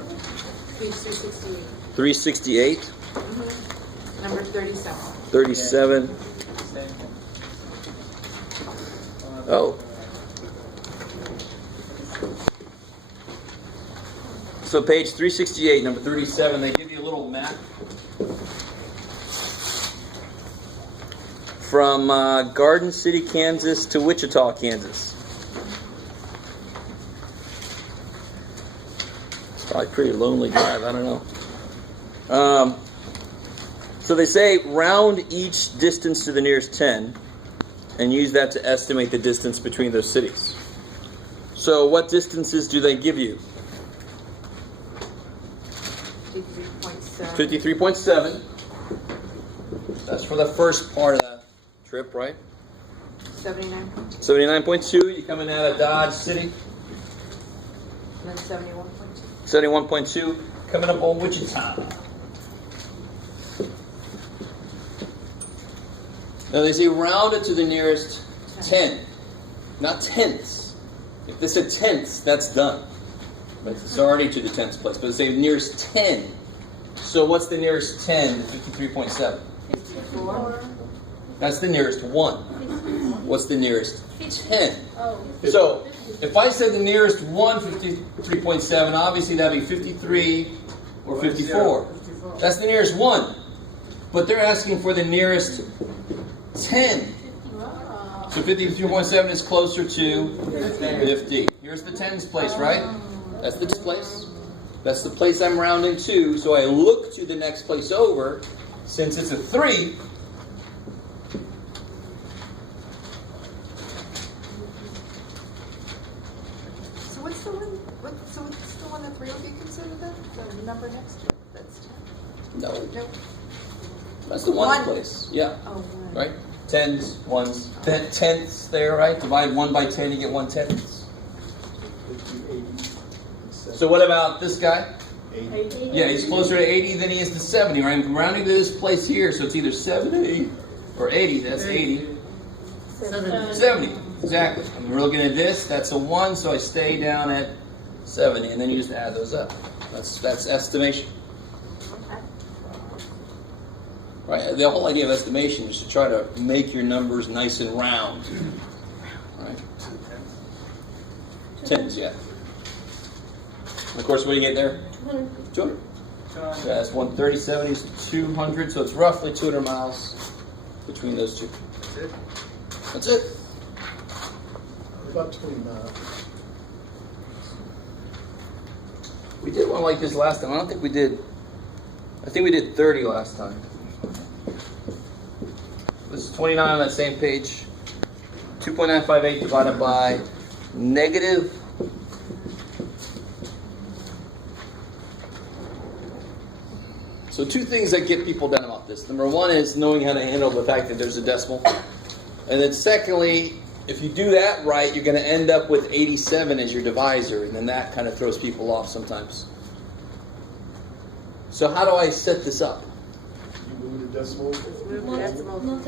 Right. Page 368. 368. Mm-hmm. Number 37. 37. Oh. So page 368, number 37, they give you a little map from Garden City, Kansas to Wichita, Kansas. It's probably a pretty lonely drive, I don't know. So they say round each distance to the nearest 10 and use that to estimate the distance between those cities. So what distances do they give you? 53.7. That's for the first part of that trip, right? 79.2. 79.2, you coming out of Dodge City. And then 71.2. 71.2, coming up on Wichita. Now they say round it to the nearest 10, not tenths. If they said tenths, that's done. But it's already to the tenth place. But they say nearest 10. So what's the nearest 10 to 53.7? 54. That's the nearest 1. What's the nearest 10? So if I said the nearest 1, 53.7, obviously that'd be 53 or 54. That's the nearest 1. But they're asking for the nearest 10. So 53.7 is closer to 50. Here's the tens place, right? That's the place. That's the place I'm rounding to. So I look to the next place over. Since it's a 3, So what's the one? So what's the one that 3 will be considered then? The number next to it. That's 10. no. Nope. That's the ones place. Yeah. Oh, 1. Right? Tens, ones. Tenths there, right? Divide 1 by 10, you get 1/10. So what about this guy? 80. Yeah, he's closer to 80 than he is to 70, right? I'm rounding to this place here, so it's either 70 or 80. That's 80. 70, exactly. I'm looking at this, that's a 1, so I stay down at 70, and then you just add those up. That's estimation. Right? The whole idea of estimation is to try to make your numbers nice and round. Right? Tens, yeah. And of course, what do you get there? 200. So that's 130, 70 is 200, so it's roughly 200 miles between those two. That's it. That's it. About 29. We did one like this last time. I don't think we did. I think we did 30 last time. This is 29 on that same page. 2.958 divided by negative. So two things that get people down about this. Number one is knowing how to handle the fact that there's a decimal. And then secondly, if you do that right, you're going to end up with 87 as your divisor. And then that kind of throws people off sometimes. So how do I set this up? You move the decimal. Move the decimal.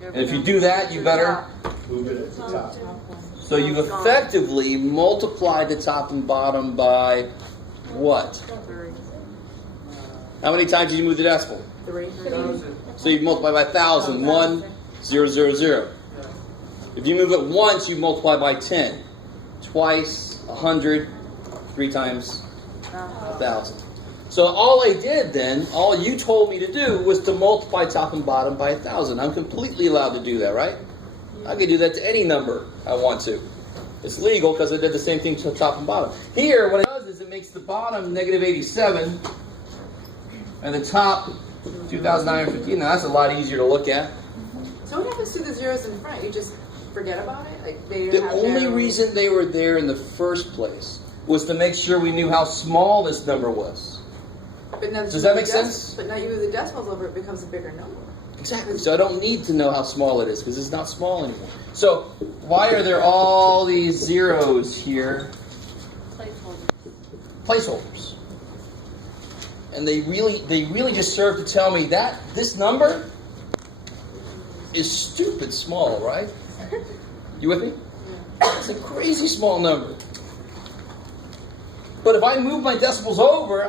And if you do that, you better. Move it at the top. So you've effectively multiplied the top and bottom by what? 3. How many times did you move the decimal? 3. So you multiply by 1,000. 1, 0, 0, 0. If you move it once, you multiply by 10. Twice, 100. 3 times 1,000. So all I did then, all you told me to do was to multiply top and bottom by 1,000. I'm completely allowed to do that, right? I can do that to any number I want to. It's legal because I did the same thing to top and bottom. Here, what it does is it makes the bottom negative 87 and the top 2,915. Now that's a lot easier to look at. So what happens to the zeros in front? You just forget about it? Like they The have only their- reason they were there in the first place was to make sure we knew how small this number was. But now Does that make sense? But now you move the decimals over, it becomes a bigger number. Exactly. So I don't need to know how small it is because it's not small anymore. So why are there all these zeros here? Placeholders. And they really just serve to tell me that this number is stupid small, right? You with me? It's a crazy small number. But if I move my decimals over,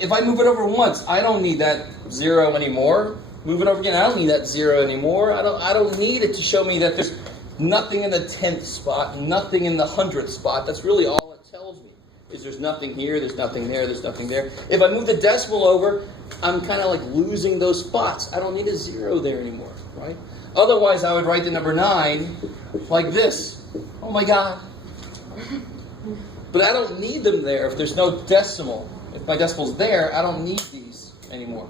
if I move it over once, I don't need that 0 anymore. Move it over again, I don't need that 0 anymore. I don't need it to show me that there's nothing in the 10th spot, nothing in the 100th spot. That's really all it tells me. Is there's nothing here, there's nothing there, there's nothing there. If I move the decimal over, I'm kind of like losing those spots. I don't need a 0 there anymore, right? Otherwise, I would write the number 9 like this. Oh my God. But I don't need them there if there's no decimal. If my decimal's there, I don't need these anymore.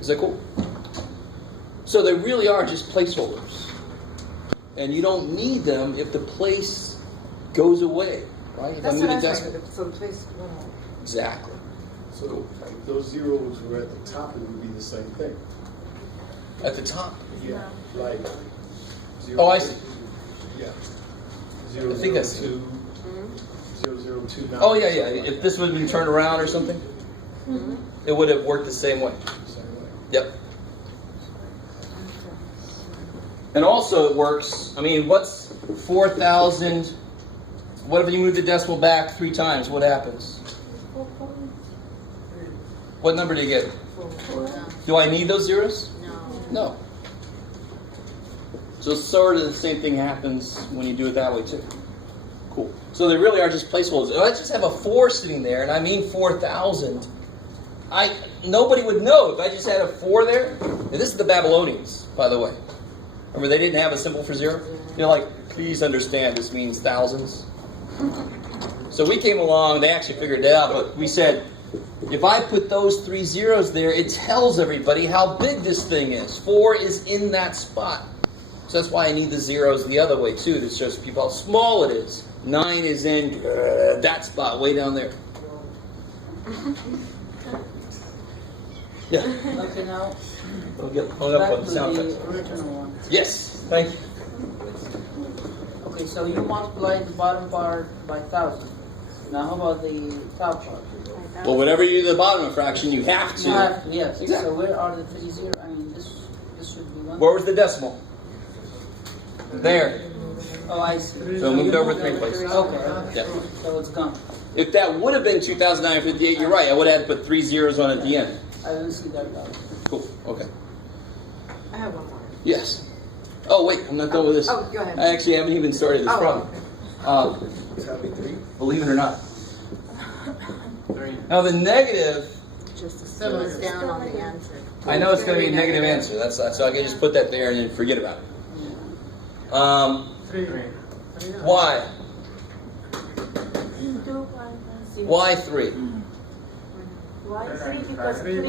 Is that cool? So they really are just placeholders. And you don't need them if the place goes away, right? If That's I what move I the was decimal. thinking, so the place went on. Exactly. So if those zeros were at the top, it would be the same thing. At the top. Yeah. Like. Oh, I see. Yeah. I think that's 002. 0029. Oh, yeah, yeah. If this would have been turned around or something, it would have worked the same way. Same way. Yep. And also it works, I mean, what's 4,000? What if you move the decimal back 3 times? What happens? What number do you get? Do I need those zeros? No. So sort of the same thing happens when you do it that way too. Cool. So they really are just placeholders. If I just have a 4 sitting there, and I mean 4,000, nobody would know if I just had a 4 there. And this is the Babylonians, by the way. Remember, they didn't have a symbol for 0. They're like, please understand, this means thousands. So we came along, they actually figured it out, but we said, if I put those 3 zeros there, it tells everybody how big this thing is. 4 is in that spot. So that's why I need the zeros the other way too. That shows people how small it is. 9 is in that spot, way down there. Yeah. Okay, now I'll get hung up back on to the sound the effects. original one. Yes, thank you. Okay, so you multiply the bottom part by 1,000. Now how about the top part? Well, whenever you do the bottom of a fraction, you have You to. have to, yes. Exactly. So where are the 3 zeros? I mean, this should be 1. Where was the decimal? There. Oh, I see. So moved over 3 places. Okay. Yeah. So it's gone. If that would have been 2,958, you're right. I would have had to put 3 zeros on at the end. I didn't see that now. Cool. Okay. I have one more. Yes. Oh, wait. I'm not done with this. Oh, go ahead. I actually haven't even started this Oh, problem. Tell me 3. Believe it or not. Now the negative, So it's down on the answer. I know it's going to be a negative answer. That's so I can just put that there and then forget about it. Why? Why 3? Why 3? Because 3 is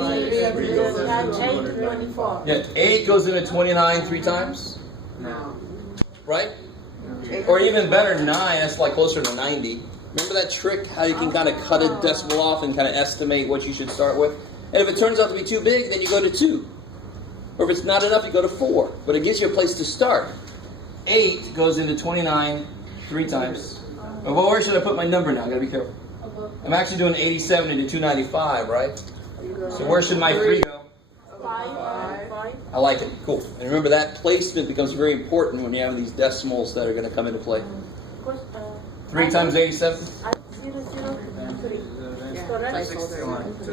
24. Yeah, 8 goes into 29 3 times, No. right? Or even better, 9. That's like closer to 90. Remember that trick? How you can kind of cut a decimal off and kind of estimate what you should start with? And if it turns out to be too big, then you go to 2. Or if it's not enough, you go to 4. But it gives you a place to start. 8 goes into 29 3 times. Well, where should I put my number now? I gotta be careful. I'm actually doing 87 into 295, right? So where should my 3 go? 5. I like it. Cool. And remember, that placement becomes very important when you have these decimals that are going to come into play. 3 times 87? 003. Correct?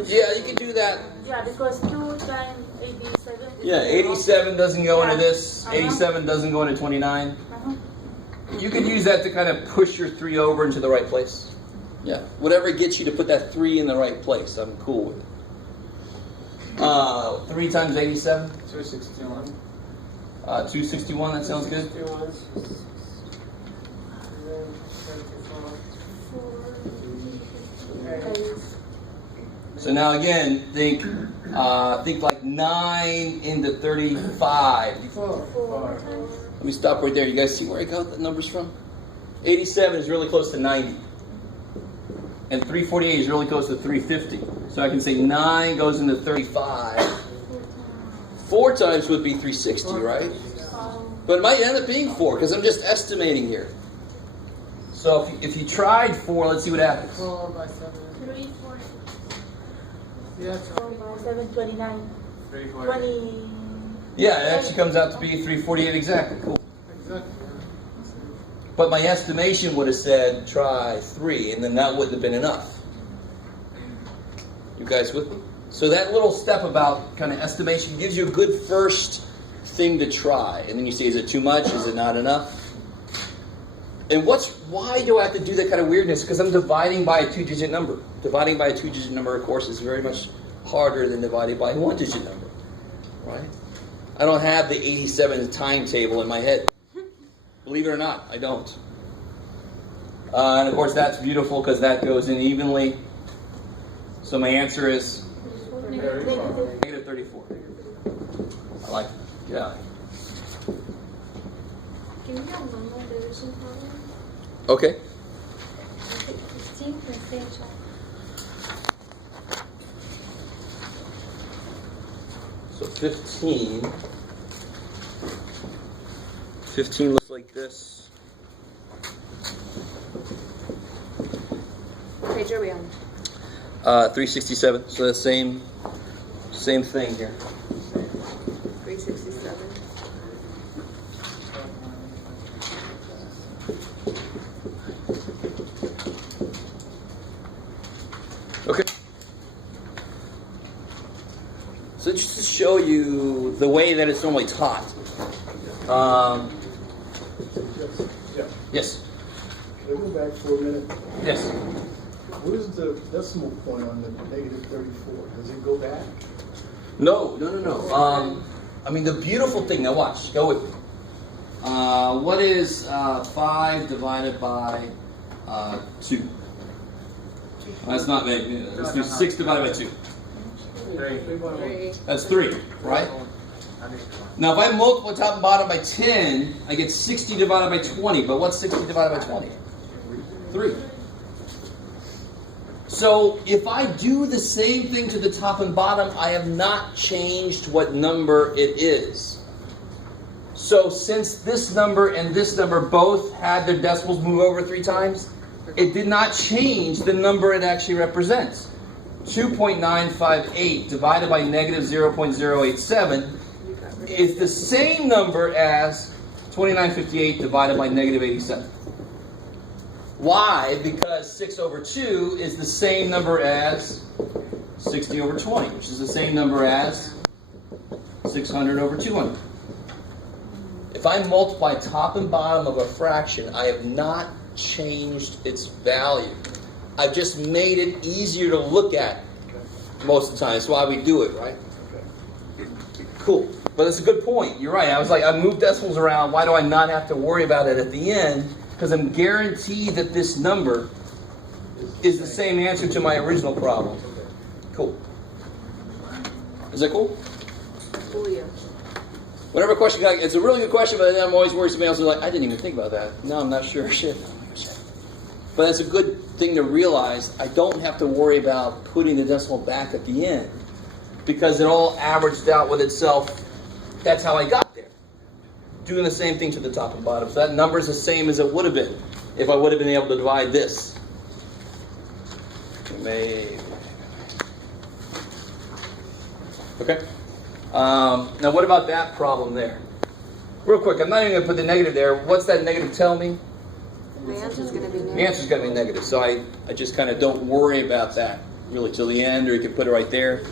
Yeah, you can do that. Yeah, because 2 times 87. Yeah, 87 doesn't go into this. 87 doesn't go into 29. You could use that to kind of push your 3 over into the right place. Yeah, whatever gets you to put that 3 in the right place, I'm cool with it. 3 times 87? 261. 261, that sounds good. So now again, think like 9 into 35. Let me stop right there. You guys see where I got the numbers from? 87 is really close to 90. And 348 is really close to 350. So I can say 9 goes into 35. 4 times would be 360, right? But it might end up being 4 because I'm just estimating here. So if you tried 4, let's see what happens. 4 by 7. 3, 4, Yes. 4 by 7, 29. 20. Yeah, it actually comes out to be 348 exactly. Cool. Exactly. But my estimation would have said try 3, and then that wouldn't have been enough. You guys with me? So that little step about kind of estimation gives you a good first thing to try. And then you say, is it too much? Is it not enough? And why do I have to do that kind of weirdness? Because I'm dividing by a 2-digit number. Dividing by a 2-digit number, of course, is very much harder than dividing by a 1-digit number. Right? I don't have the 87 timetable in my head. Believe it or not, I don't. And of course, that's beautiful because that goes in evenly. So my answer is negative 34. I like it. Yeah. Can we have one more division problem? Okay. 15 plus 8. So 15. 15 looks like this. What page are we on? 367. So the same thing here. 367. Okay. So just to show you the way that it's normally taught. Yes. Can I go back for a minute? Yes. What is the decimal point on the negative 34? Does it go back? No. I mean, the beautiful thing, now watch, go with me. What is 5 divided by 2? That's not big. Let's do 6 divided by 2. 3. That's 3, right? Now, if I multiply top and bottom by 10, I get 60 divided by 20. But what's 60 divided by 20? 3. So, if I do the same thing to the top and bottom, I have not changed what number it is. So, since this number and this number both had their decimals move over 3 times, it did not change the number it actually represents. 2.958 divided by negative 0.087 is the same number as 2958 divided by negative 87. Why? Because 6 over 2 is the same number as 60 over 20, which is the same number as 600 over 200. If I multiply top and bottom of a fraction, I have not changed its value. I've just made it easier to look at most of the time. That's why we do it, right? Cool. But it's a good point. You're right. I was like, I moved decimals around. Why do I not have to worry about it at the end? Because I'm guaranteed that this number is the same answer to my original problem. Cool. Is that cool? Cool, yeah. Whatever question you got, it's a really good question, but then I'm always worried somebody else is like, I didn't even think about that. No, I'm not sure. Shit. But it's a good thing to realize. I don't have to worry about putting the decimal back at the end because it all averaged out with itself. That's how I got there. Doing the same thing to the top and bottom. So that number is the same as it would have been if I would have been able to divide this. Maybe. Okay. Now what about that problem there? Real quick, I'm not even going to put the negative there. What's that negative tell me? The answer's going to be The negative. answer's going to be negative. So I just kind of don't worry about that really till the end, or you can put it right there.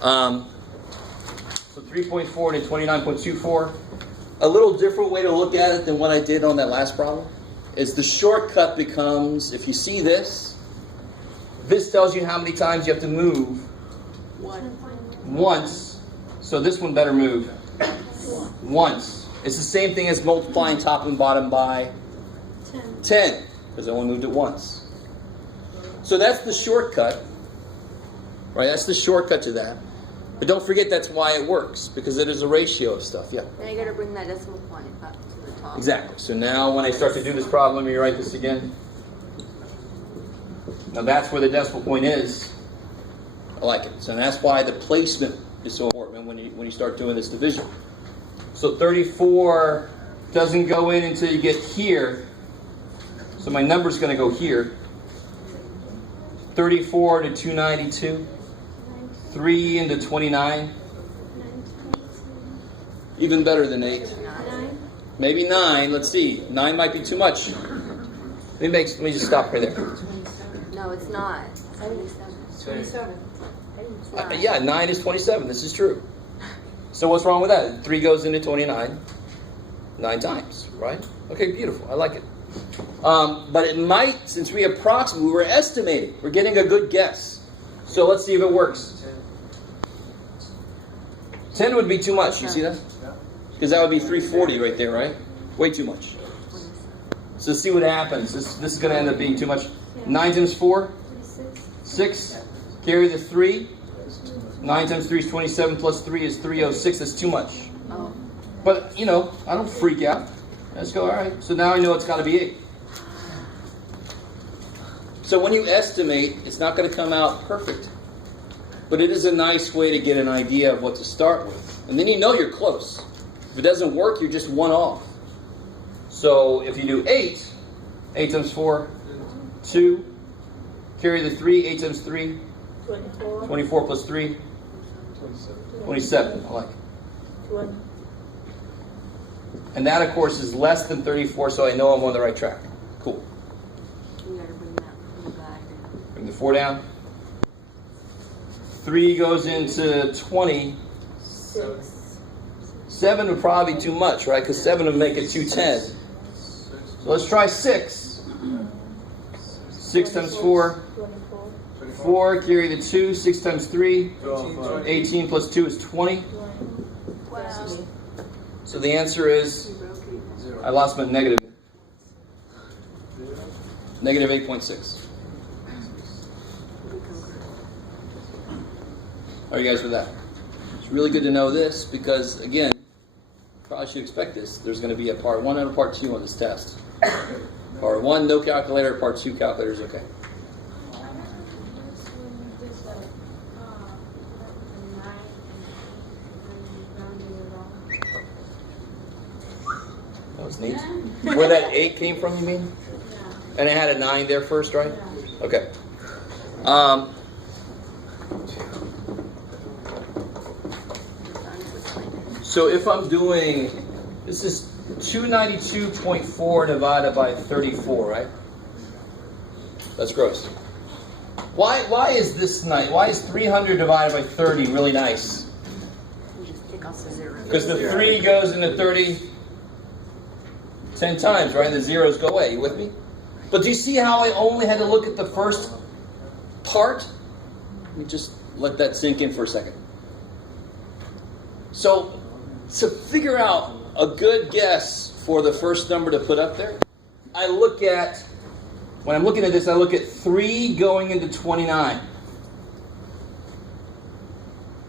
So 3.4 to 29.24. A little different way to look at it than what I did on that last problem is the shortcut becomes, if you see this, this tells you how many times you have to move once. So this one better move once. It's the same thing as multiplying top and bottom by 10, because I only moved it once. So that's the shortcut, right? That's the shortcut to that. But don't forget that's why it works, because it is a ratio of stuff. Yeah. Now you got to bring that decimal point up to the top. Exactly. So now when I start to do this problem, let me write this again. Now that's where the decimal point is. I like it. So that's why the placement is so important when you start doing this division. So 34 doesn't go in until you get here. So my number's going to go here. 34 to 292. 3 into 29. Even better than 8. Maybe 9. Let's see. 9 might be too much. Let me just stop right there. No, it's not. 77. 27. It's not. Yeah, 9 is 27. This is true. So what's wrong with that? 3 goes into 29 9 times, right? Okay, beautiful. I like it. But it might, since we were estimating. We're getting a good guess. So let's see if it works. 10 would be too much. You see that? Because that would be 340 right there, right? Way too much. So see what happens. This is going to end up being too much. 9 times 4? 6. Carry the 3. 9 times 3 is 27 plus 3 is 306. That's too much. Oh. But, I don't freak out. Let's go, all right. So now I know it's got to be 8. So when you estimate, it's not going to come out perfect. But it is a nice way to get an idea of what to start with. And then you know you're close. If it doesn't work, you're just 1 off. So if you do 8 times 4, 2, carry the 3, 8 times 3, 24 plus 3, 27. I like it. 20. And that, of course, is less than 34, so I know I'm on the right track. Cool. You gotta bring that from the back. Bring the 4 down. 3 goes into 20. 6. 7 would probably be too much, right? Because 7 would make it 210. So let's try 6. 6 times 4. 24. 4, carry the 2. 6 times 3. 18 plus 2 is 20. Wow. So the answer is, You broke it. I lost my negative. Negative 8.6. How are you guys with that? It's really good to know this because, again, probably should expect this. There's going to be a part 1 and a part 2 on this test. Part 1, no calculator. Part 2, calculator's okay. That was neat. Where that 8 came from, you mean? And it had a 9 there first, right? Okay. So if I'm doing, this is 292.4 divided by 34, right? That's gross. Why is this nice? Why is 300 divided by 30 really nice? You just take off the 0. Because the 3 goes into 30 10 times, right? The zeros go away. You with me? But do you see how I only had to look at the first part? Let me just let that sink in for a second. So, to figure out a good guess for the first number to put up there, I look at, when I'm looking at this, I look at 3 going into 29.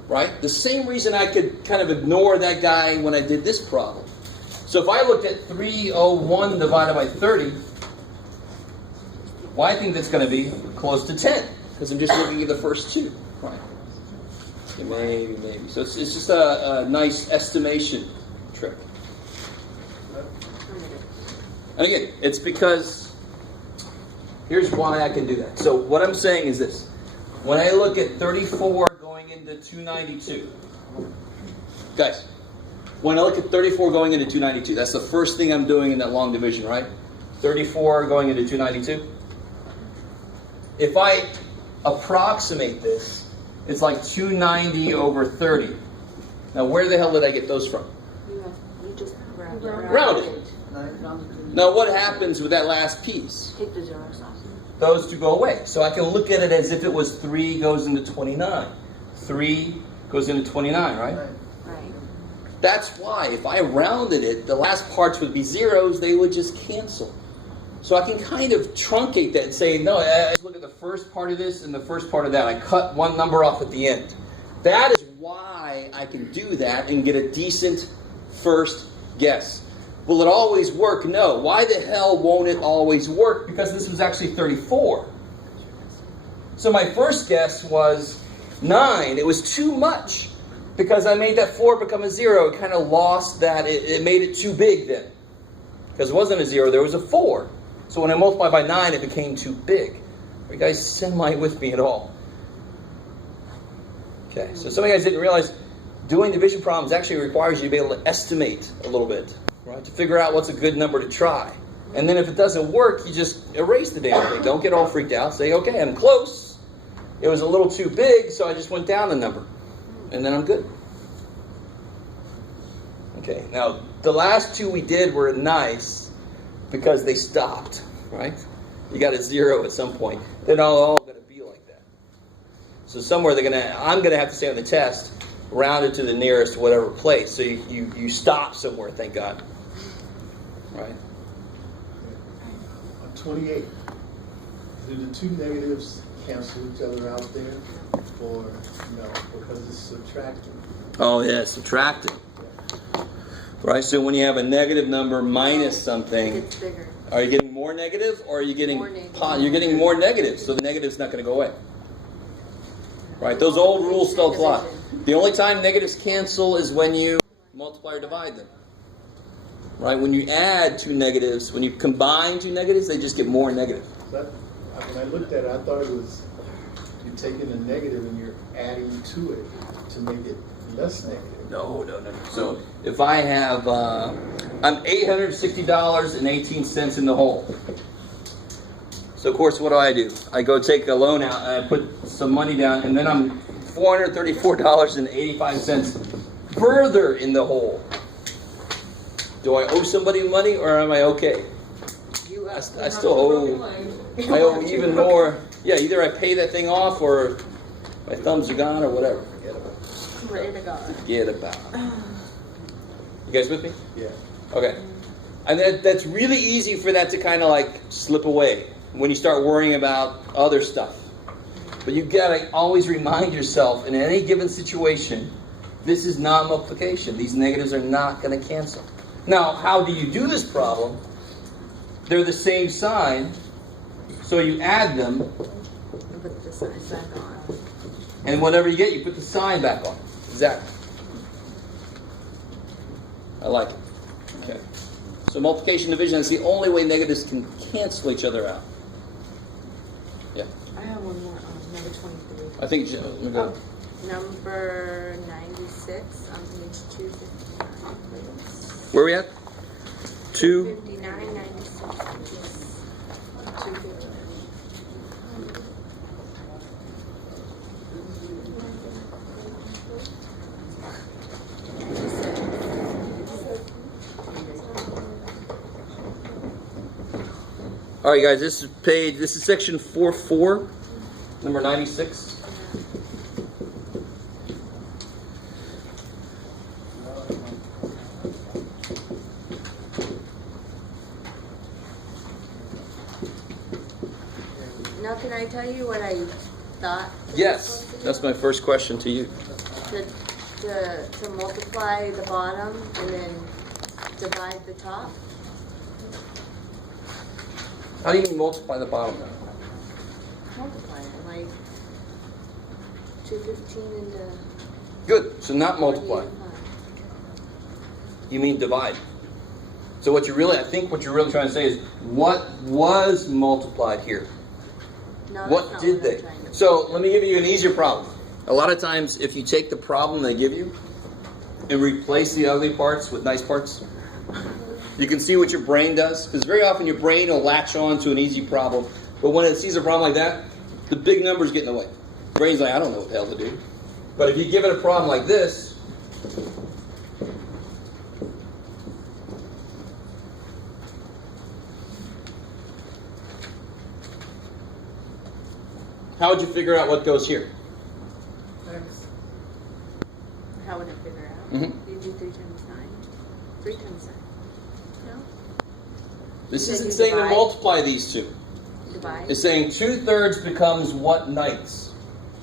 Right? The same reason I could kind of ignore that guy when I did this problem. So if I looked at 301 divided by 30, well, I think that's going to be close to 10, because I'm just looking at the first 2. Right? Maybe. So it's just a nice estimation trick. And again, it's because, here's why I can do that. So what I'm saying is this. When I look at 34 going into 292, guys, when I look at 34 going into 292, that's the first thing I'm doing in that long division, right? 34 going into 292. If I approximate this, it's like 290 over 30. Now, where the hell did I get those from? You just Rounded. Now, what happens with that last piece? take the zeros off. Those 2 go away. So I can look at it as if it was 3 goes into 29. 3 goes into 29, right? Right. That's why if I rounded it, the last parts would be zeros, they would just cancel. So I can kind of truncate that and say, no, I look at the first part of this and the first part of that. I cut one number off at the end. That is why I can do that and get a decent first guess. Will it always work? No. Why the hell won't it always work? Because this was actually 34. So my first guess was 9. It was too much. Because I made that 4 become a 0. It kind of lost that. It made it too big then. Because it wasn't a 0, there was a 4. So when I multiplied by 9, it became too big. Are you guys semi with me at all? Okay, so some of you guys didn't realize doing division problems actually requires you to be able to estimate a little bit. right? To figure out what's a good number to try. And then if it doesn't work, you just erase the damn thing. Don't get all freaked out. Say, okay, I'm close. It was a little too big, so I just went down a number. And then I'm good. Okay, now the last two we did were nice because they stopped, right? You got a 0 at some point. They're not all going to be like that. So somewhere I'm going to have to say on the test, round it to the nearest whatever place. So you stop somewhere, thank God. Right? On 28, do the two negatives cancel each other out there? Or no, because it's subtracting? Oh, yeah, subtracting. Right, so when you have a negative number minus something, It's bigger. are you getting more negative or are you getting More negative. you're getting more negative, so the negative's not going to go away. Right, those old rules still apply. The only time negatives cancel is when you multiply or divide them. Right, when you add two negatives, when you combine two negatives, they just get more negative. When I looked at it, I thought it was you're taking a negative and you're adding to it to make it less negative. No. So if I have, I'm $860.18 in the hole. So of course, what do? I go take a loan out and I put some money down, and then I'm $434.85 further in the hole. Do I owe somebody money or am I okay? I still owe. I owe even more. Yeah, either I pay that thing off or my thumbs are gone or whatever. Forget about it. Forget about it. You guys with me? Yeah. Okay. And that's really easy for that to kind of like slip away when you start worrying about other stuff. But you gotta always remind yourself in any given situation, this is not multiplication. These negatives are not going to cancel. Now, how do you do this problem? They're the same sign, so you add them, And put the sign back on. and whatever you get, you put the sign back on. Exactly. I like it. Okay. So multiplication division is the only way negatives can cancel each other out. Yeah. I have one more, number 23. I think. Let me go. Number 96 on page 259, please. Where are we at? 2. 59, 96. 259. All right, guys. This is section 4.4, number 96. Now, can I tell you what I thought? Yes, that's my first question to you. To multiply the bottom and then divide the top. How do you mean multiply the bottom? Multiply it, like 215 into Good. So not multiply. 45. You mean divide. So I think what you're really trying to say is what was multiplied here? No, that's What not did I'm they? trying to- So let me give you an easier problem. A lot of times, if you take the problem they give you and replace the ugly parts with nice parts, you can see what your brain does. Because very often your brain will latch on to an easy problem, but when it sees a problem like that, the big numbers get in the way. The brain's like, I don't know what the hell to do. But if you give it a problem like this, how would you figure out what goes here? How would I figure out? Mhm. You do 3 times 9. 3 times 9. No? This Then isn't you saying to divide. multiply these two. Divide. It's saying 2/3 becomes what nights?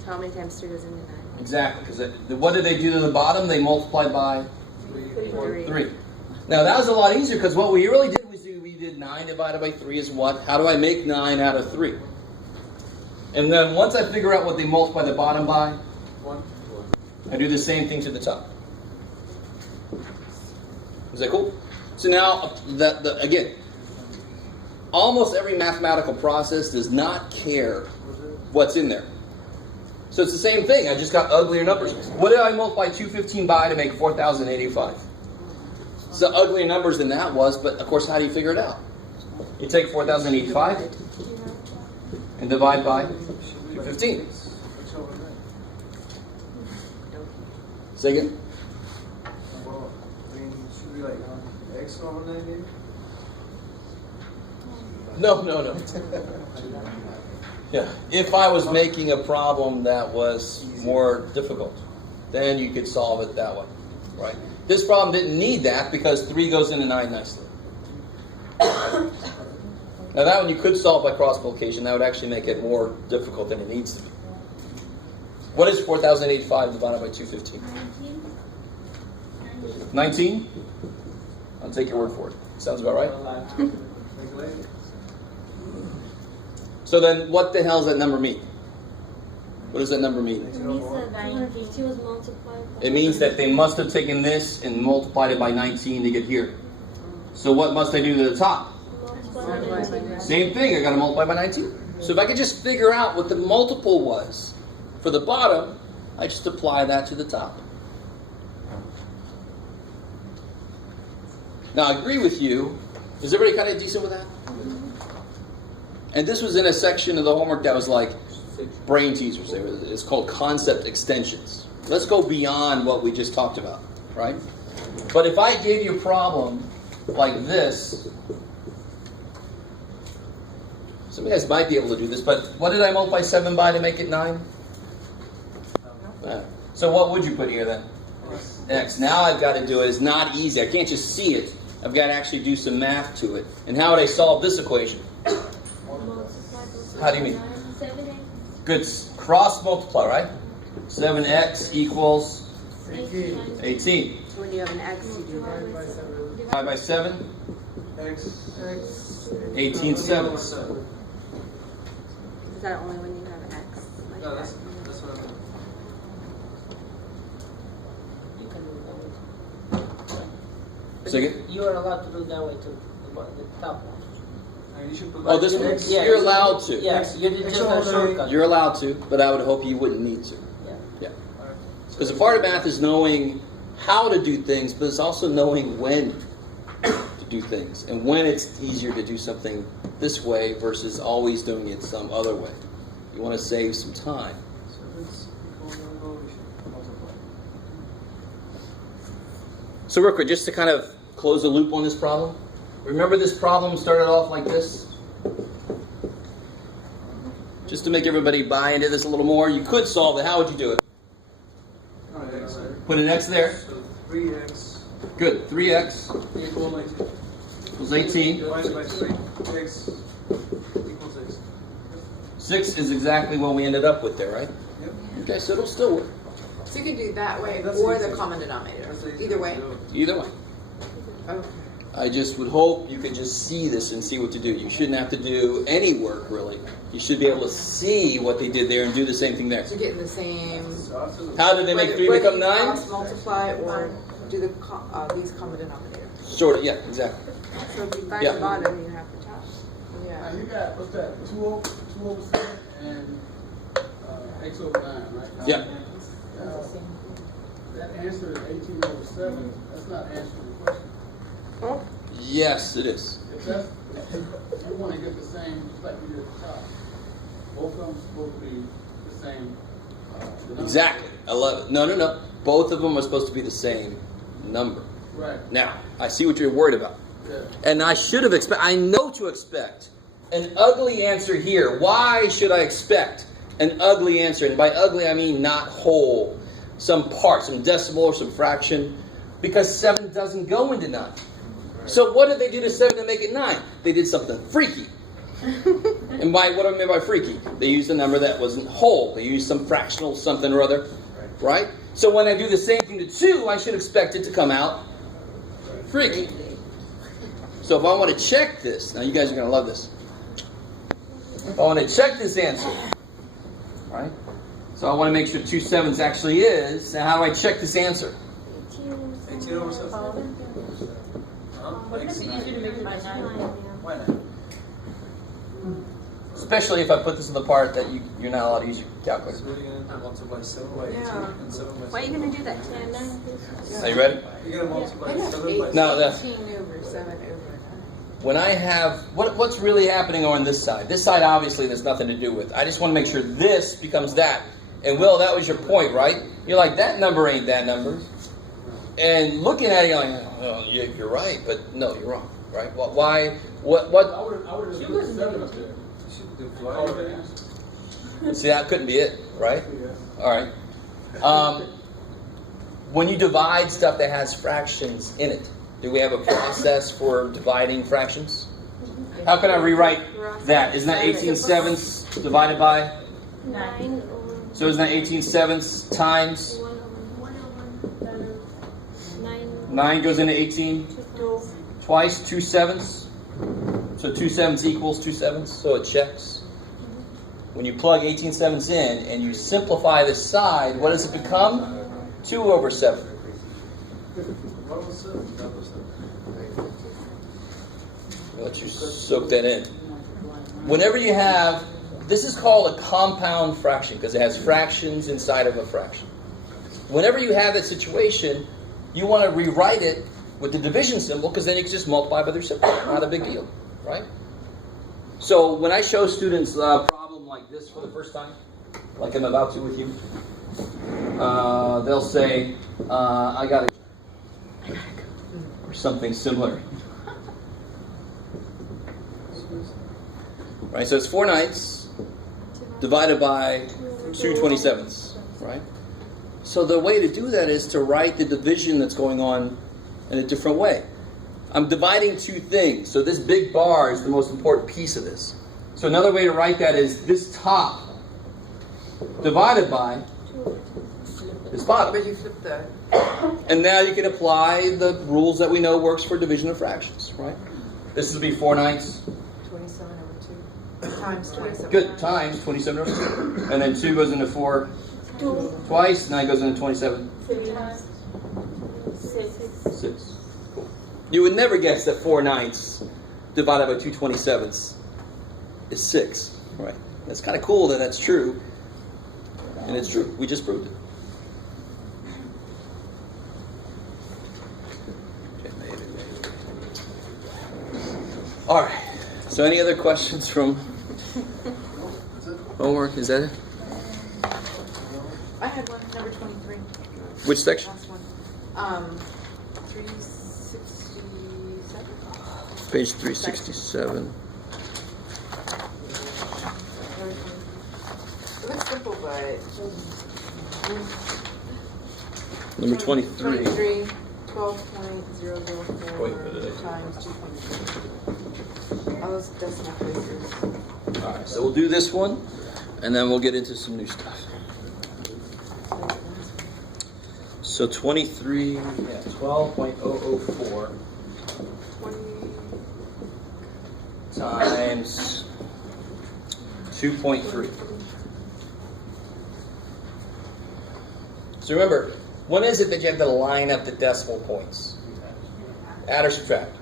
So how many times 3 goes into 9? Exactly. Because what did they do to the bottom? They multiplied by 3. Now that was a lot easier because what we really did was we did 9 divided by 3 is what? How do I make 9 out of 3? And then once I figure out what they multiply the bottom by, I do the same thing to the top. Is that cool? So now, again, almost every mathematical process does not care what's in there. So it's the same thing. I just got uglier numbers. What did I multiply 215 by to make 4,085? So uglier numbers than that was, but of course, how do you figure it out? You take 4,085 and divide by 215. Say again? Well, I mean, should we like X over that maybe? No. Yeah. If I was making a problem that was more difficult, then you could solve it that way, right? This problem didn't need that because 3 goes into 9 nicely. Now that one you could solve by cross multiplication. That would actually make it more difficult than it needs to be. What is 4,085 divided by 215? 19? I'll take your word for it. Sounds about right. So then what the hell does that number mean? What does that number mean? It means that 915 was multiplied by... It means that they must have taken this and multiplied it by 19 to get here. So what must I do to the top? Multiplied by 19. Same thing, I got to multiply by 19. So if I could just figure out what the multiple was for the bottom, I just apply that to the top. Now I agree with you. Is everybody kind of decent with that? And this was in a section of the homework that was like brain teasers. It's called concept extensions. Let's go beyond what we just talked about, right? But if I gave you a problem like this, some of you guys might be able to do this, but what did I multiply 7 by to make it 9? So what would you put here then? X. Now I've got to do it. It's not easy. I can't just see it. I've got to actually do some math to it. And how would I solve this equation? How do you mean? 7x. Good. Cross multiply, right? 7x equals 18. So when you have an X, you do that. Divide by 7. X. 18 sevenths. Is that only when you have an X? Like No, that? that's what I meant. You can do that way. Say again? You are allowed to do that way too. The top one. I mean, you should put Oh, this one? X. Yeah. You're allowed to. Yes, you did just a shortcut. You're allowed to, but I would hope you wouldn't need to. Yeah. Because a part of math is knowing how to do things, but it's also knowing when to do things and when it's easier to do something this way versus always doing it some other way. You want to save some time. So let's multiply. So real quick, just to kind of close the loop on this problem. Remember this problem started off like this? Just to make everybody buy into this a little more, you could solve it. How would you do it? Alright, X there. Put an X there. So 3x Good. 3x equals 18. equals 18. Divided by 3. X equals 6. 6 is exactly what we ended up with there, right? Yep. Okay, so it'll still work. So you can do that way That's or easy. the common denominator. That's easy Either to way. do. Either way. Okay. I just would hope you could just see this and see what to do. You shouldn't have to do any work, really. You should be able to see what they did there and do the same thing there. So getting the same. So absolutely. How did they make 3 become 9? Cross multiply or do the these common denominator. Sort of, yeah, exactly. So if you find Yeah. the bottom, you have the top. Yeah. You got, what's that, 2 over 7 and x over 9, right? Yeah. That answer is 18 over 7. That's not answering the question. Yes, it is. If that's, if you want to get the same, just like you did at the top, both of them supposed to be the same. denominator. Exactly. I love it. No. Both of them are supposed to be the same number. Right, Now, I see what you're worried about. yeah. And I should have I know to expect an ugly answer here. Why should I expect an ugly answer? And by ugly, I mean not whole. Some part, some decimal or some fraction. Because 7 doesn't go into 9. So what did they do to 7 to make it 9? They did something freaky. And by what do I mean by freaky? They used a number that wasn't whole. They used some fractional something or other. Right? So when I do the same thing to 2, I should expect it to come out freaky. So if I want to check this, now you guys are going to love this. If I want to check this answer, right? So I want to make sure 2 7s actually is. Now how do I check this answer? 18 over 7. Huh? Wouldn't it be easier to make it by 9? Why not? Especially if I put this in the part that you're not allowed to use your calculator. So what are you gonna multiply 7 by 18 Yeah. and 7 by 7? Why are you gonna do that? Are you ready? You're gonna multiply I got 7 by 7. No, that's 18 over 7 over 9. when I have what's really happening on this side. This side obviously there's nothing to do with. I just want to make sure this becomes that. And Will, that was your point, right? You're like, that number ain't that number. And looking at it, you're like, oh, you're right, but no, you're wrong, right? Why? What? I would have just put 7 up there. You should divide it. See, that couldn't be it, right? All right. When you divide stuff that has fractions in it, do we have a process for dividing fractions? How can I rewrite that? Isn't that 18 sevenths divided by? 9 over So isn't that 18 sevenths times 1 over 9. 9 goes into 18 twice, 2 sevenths. So 2 sevenths equals 2 sevenths, so it checks. When you plug 18 sevenths in and you simplify this side, what does it become? 2 over 7. What was 7? That was 7. I'll let you soak that in. Whenever you have, this is called a compound fraction because it has fractions inside of a fraction. Whenever you have that situation, you want to rewrite it with the division symbol because then you can just multiply by their symbol. Not a big deal, right? So when I show students a problem like this for the first time, like I'm about to with you, they'll say, I got a or something similar. Right, so it's 4/9 divided by 2 27ths, right? So the way to do that is to write the division that's going on in a different way. I'm dividing two things, so this big bar is the most important piece of this. So another way to write that is this top divided by this bottom. But you flip the... And now you can apply the rules that we know works for division of fractions, right? This would be 4/9 27 over 2 times 27. Good, times 27 over 2. And then 2 goes into 4 twice, 9 goes into 27. 6. Cool. You would never guess that 4/9 divided by 2 27ths is 6, right? That's kind of cool that that's true. And it's true. We just proved it. All right. So any other questions from homework? Is that it? I had one, number 23. Which section? Last one. 367? Page 367. It looks simple, but... Number 23. 23, 12.004 Wait, what did I do? times 2.0. All those decimal places. All right. So we'll do this one, and then we'll get into some new stuff. So 23, 12.004 times 2.3. So remember, when is it that you have to line up the decimal points? Add or subtract.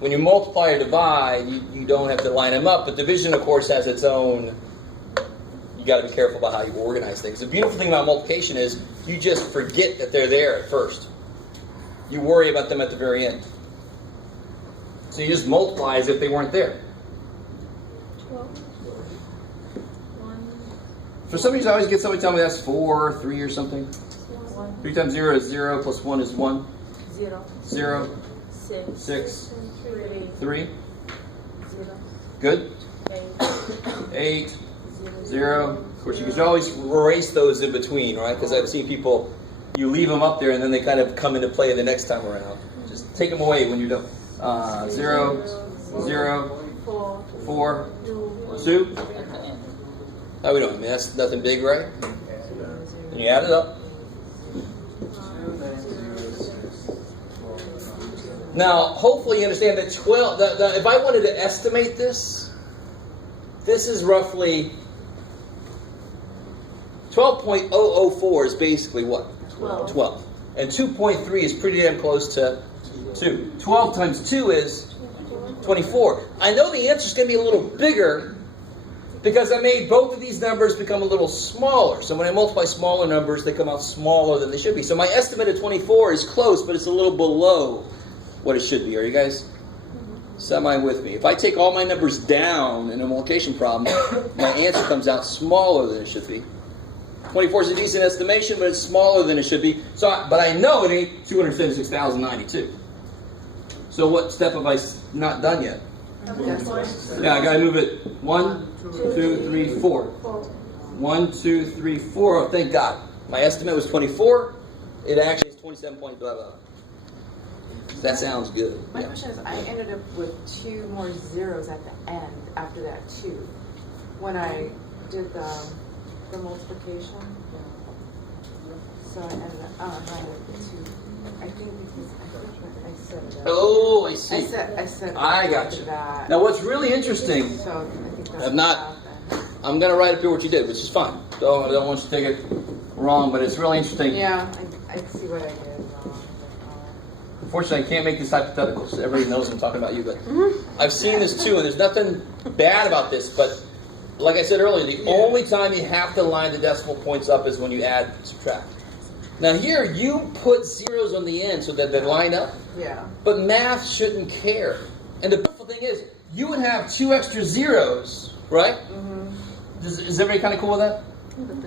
When you multiply or divide, you don't have to line them up, but division, of course, has its own. You got to be careful about how you organize things. The beautiful thing about multiplication is you just forget that they're there at first. You worry about them at the very end. So you just multiply as if they weren't there. 12. 1. For some reason, I always get somebody tell me that's 4, 3 or something. 3 times 0 is 0, plus 1 is 1. 0, 6, 3. Good. 8, 0. Of course, you can always erase those in between, right? Because I've seen people, you leave them up there and then they kind of come into play the next time around. Just take them away when you're done. 0, 0, 4, 2. How we doing? I mean, that's nothing big, right? And you add it up. Now, hopefully you understand that 12, if I wanted to estimate this is roughly 12.004 is basically what? 12. And 2.3 is pretty damn close to 2. 12 times 2 is 24. I know the answer is going to be a little bigger Because I made both of these numbers become a little smaller. So when I multiply smaller numbers, they come out smaller than they should be. So my estimate of 24 is close, but it's a little below what it should be. Are you guys semi with me? If I take all my numbers down in a multiplication problem, my answer comes out smaller than it should be. 24 is a decent estimation, but it's smaller than it should be. But I know it ain't 276,092. So what step have I not done yet? Yeah, I gotta move it 1, 2, 3, 4. 1, 2, 3, 4. Oh, thank God. My estimate was 24. It actually is 27 point blah blah. That sounds good. My question is, I ended up with 2 more zeros at the end after that 2 when I did the multiplication. So I ended up with 2. I think because I said that. Oh, I see. I said. I got you. That. Now, what's really interesting, So I think that's I'm not- I'm going to write up here what you did, which is fine. I don't want you to take it wrong, but it's really interesting. Yeah, I see what I did wrong. Unfortunately, I can't make these hypotheticals. Everybody knows I'm talking about you, but I've seen this too, and there's nothing bad about this, but like I said earlier, the only time you have to line the decimal points up is when you add and subtract. Now here, you put zeros on the end so that they line up, Yeah. but math shouldn't care. And the beautiful thing is, you would have 2 extra zeros, right? Is everybody kind of cool with that?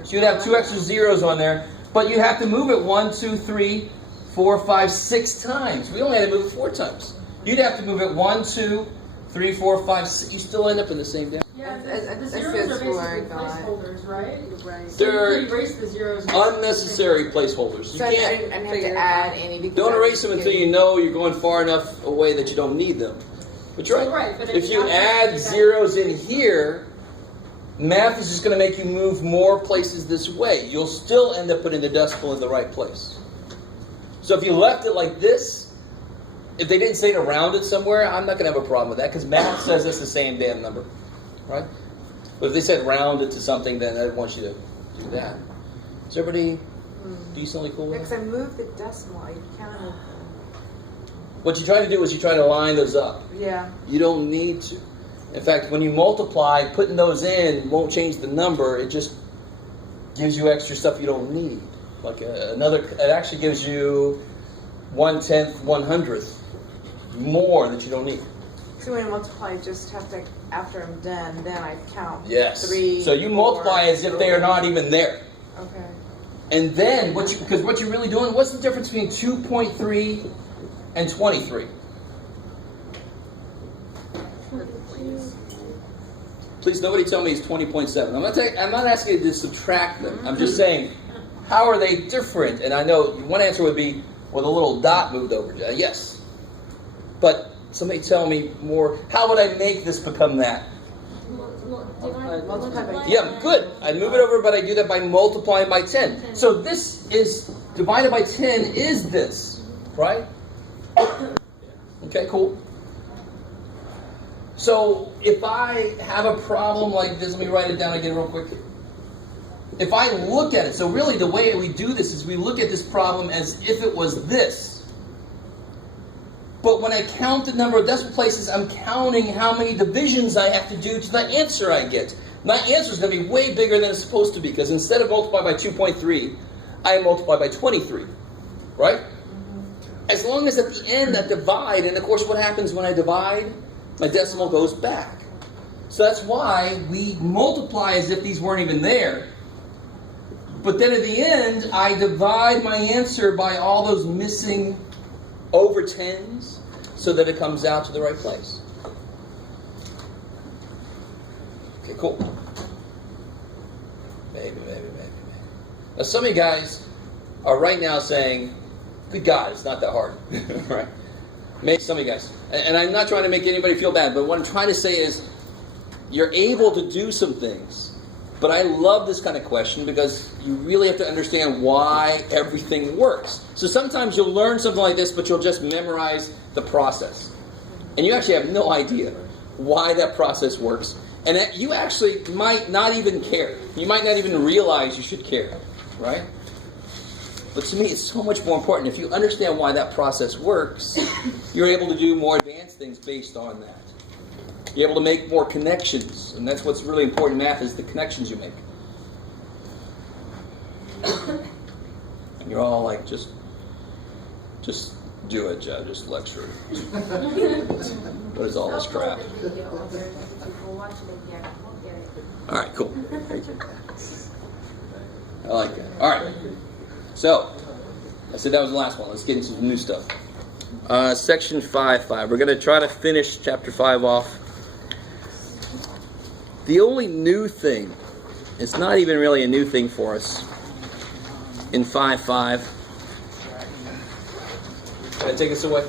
So you'd have 2 extra zeros on there, but you have to move it 1, 2, 3, 4, 5, 6 times. We only had to move it 4 times. You'd have to move it 1, 2, 3, 4, 5, 6. You still end up in the same damn. Yeah, That's- the that's zeros are where I basically got. placeholders, right? Right. So They're you could erase the zeros. unnecessary placeholders. You So I can't. didn't have to add any because Don't I was erase them until getting- you know you're going far enough away that you don't need them. But you're right. Right, but If you not- add zeros in here, math is just going to make you move more places this way. You'll still end up putting the decimal in the right place. So if you left it like this, if they didn't say to round it somewhere, I'm not going to have a problem with that because math says it's the same damn number, right? But if they said round it to something, then I want you to do that. Is everybody decently cool with Because that? I moved the decimal. I counted. What you try to do is you try to line those up. Yeah. You don't need to. In fact, when you multiply, putting those in won't change the number. It just gives you extra stuff you don't need. Like it actually gives you 1/10, 1/100th more that you don't need. So when I multiply, I just have to, after I'm done, then I count. Yes. 3. So you multiply 4, as if they are not even there. Okay. And then, because what you're really doing, what's the difference between 2.3 and 23? Please, nobody tell me it's 20.7. I'm not asking you to subtract them. I'm just saying, how are they different? And I know one answer would be, well, the little dot moved over. Yes. But somebody tell me more. How would I make this become that? Yeah, good. I move it over, but I do that by multiplying by 10. So this is, divided by 10 is this, right? Okay, cool. So if I have a problem like this, let me write it down again real quick. If I look at it, so really the way we do this is we look at this problem as if it was this. But when I count the number of decimal places, I'm counting how many divisions I have to do to the answer I get. My answer is going to be way bigger than it's supposed to be, because instead of multiply by 2.3, I multiply by 23, right? As long as at the end I divide, and of course what happens when I divide? My decimal goes back. So that's why we multiply as if these weren't even there. But then at the end, I divide my answer by all those missing over 10s so that it comes out to the right place. Okay, cool. Maybe. Now some of you guys are right now saying, good God, it's not that hard. Right? Maybe some of you guys. And I'm not trying to make anybody feel bad, but what I'm trying to say is you're able to do some things. But I love this kind of question because you really have to understand why everything works. So sometimes you'll learn something like this, but you'll just memorize the process. And you actually have no idea why that process works. And that you actually might not even care. You might not even realize you should care, right? But to me, it's so much more important. If you understand why that process works, you're able to do more advanced things based on that. You're able to make more connections. And that's what's really important in math is the connections you make. And you're all like, just do it, Jeff. Just lecture. What is all this crap? All right, cool. Thank you. I like that. All right. So, I said that was the last one. Let's get into some new stuff. Section 5.5. We're going to try to finish chapter 5 off. The only new thing, it's not even really a new thing for us, in 5.5. Can I take us away?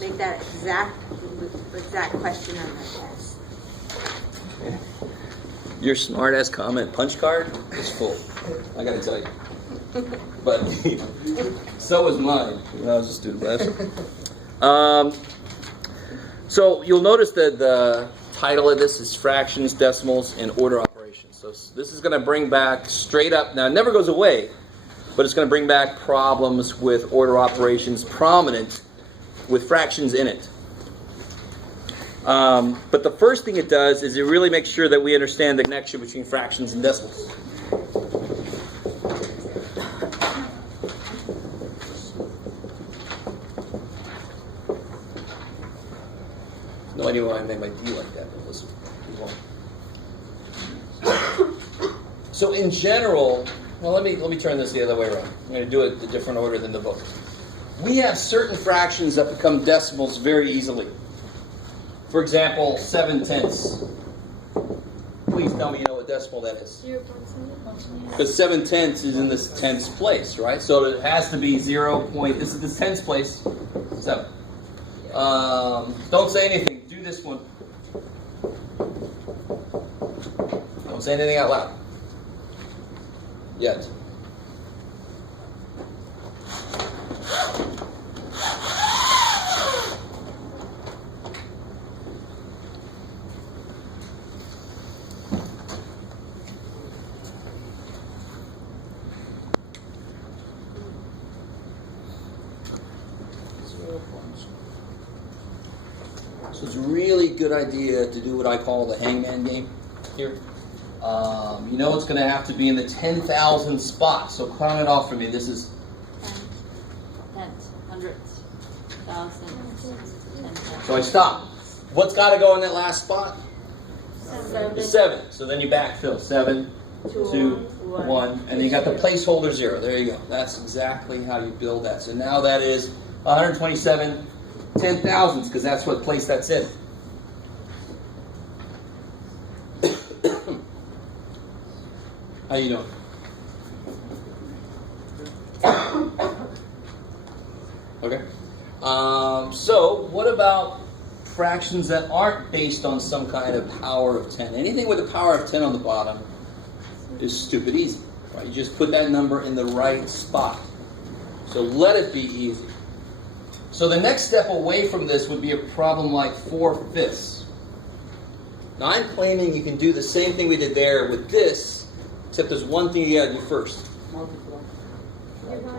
Make that exact question on my test. Your smart-ass comment punch card is full. I gotta tell you. But so was mine when I was a student last year. So you'll notice that the title of this is Fractions, Decimals, and Order Operations. So this is going to bring back straight up, now it never goes away, but it's going to bring back problems with order operations prominent with fractions in it. But the first thing it does is it really makes sure that we understand the connection between fractions and decimals. No idea why I made my D like that, but listen. So in general, well, let me turn this the other way around. I'm going to do it in a different order than the book. We have certain fractions that become decimals very easily. For example, 7/10. Please tell me you know what decimal that is. 0.7. Because 7/10 is in this tenths place, right? So it has to be 0. This is the tenths place. 7. Don't say anything. Do this one. Don't say anything out loud. Yet. So it's a really good idea to do what I call the hangman game here. You know it's going to have to be in the 10,000 spot. So count it off for me. This is Tens, hundreds, thousands, 10,000. so I stop. What's got to go in that last spot? 7, The 7. So then you backfill 7, 2, 1, and then you got the placeholder 0. There you go. That's exactly how you build that. So now that is 127 10,000s because that's what place that's in. How you doing? Okay. So what about fractions that aren't based on some kind of power of 10? Anything with a power of 10 on the bottom is stupid easy. Right? You just put that number in the right spot. So let it be easy. So the next step away from this would be a problem like 4/5. Now I'm claiming you can do the same thing we did there with this, except there's one thing you got to do first. Multiply.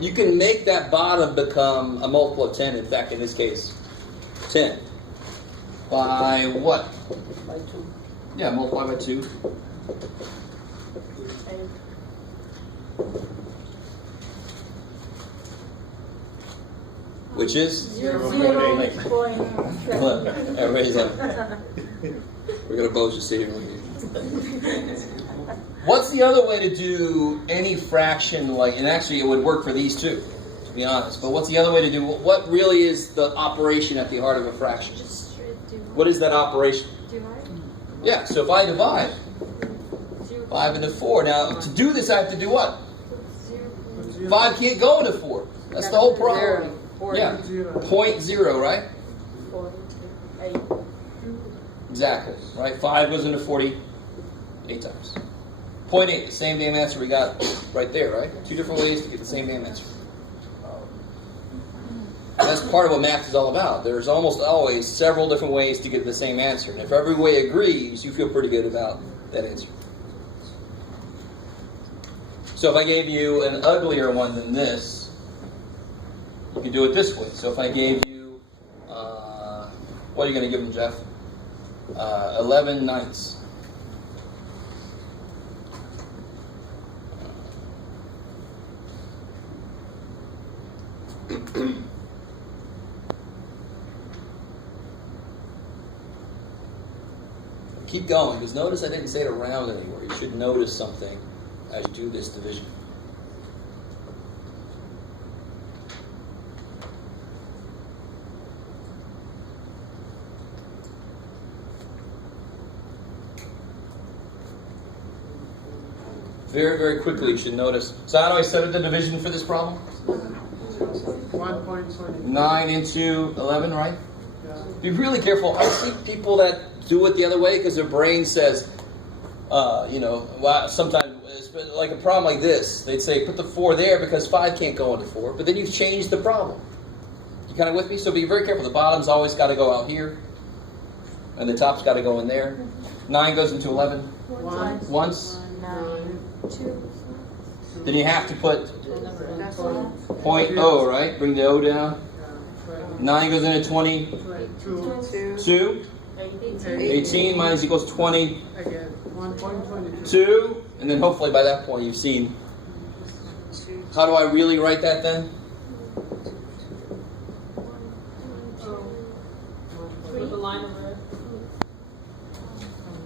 You can make that bottom become a multiple of 10, in fact, in this case, 10. By what? By 2. Yeah, multiply by 2. Which is? 0.8. Look, everybody's like, we're going to both just sit here and look at you. What's the other way to do any fraction like, and actually it would work for these two, to be honest, but what's the other way to do, what really is the operation at the heart of a fraction? Just straight do. What is that operation? Divide. Yeah, so if I divide 5 into 4, now to do this I have to do what? 0. 5 can't go into 4. That's the whole problem. Yeah, 0.0, right? 48. Exactly, right? 5 goes into 40 8 times. 0.8, the same damn answer we got right there, right? 2 different ways to get the same damn answer. And that's part of what math is all about. There's almost always several different ways to get the same answer. And if every way agrees, you feel pretty good about that answer. So if I gave you an uglier one than this, you can do it this way. So if I gave you What are you going to give them, Jeff? 11 ninths. Keep going, because notice I didn't say it around anywhere. You should notice something as you do this division. Very, very quickly you should notice. So how do I set up the division for this problem? 1.20. 9 into 11, right? Yeah. Be really careful. I see people that do it the other way because their brain says, sometimes, it's like a problem like this, they'd say put the 4 there because 5 can't go into 4, but then you've changed the problem. You kind of with me? So be very careful. The bottom's always got to go out here, and the top's got to go in there. 9 goes into 11 once. 2. Then you have to put Decimal. 0.0, right? Bring the O down. 9 goes into 20. 2. 2. 18 minus equals 20. Again, 1.22. 2. And then hopefully by that point you've seen. How do I really write that then? With the line over it.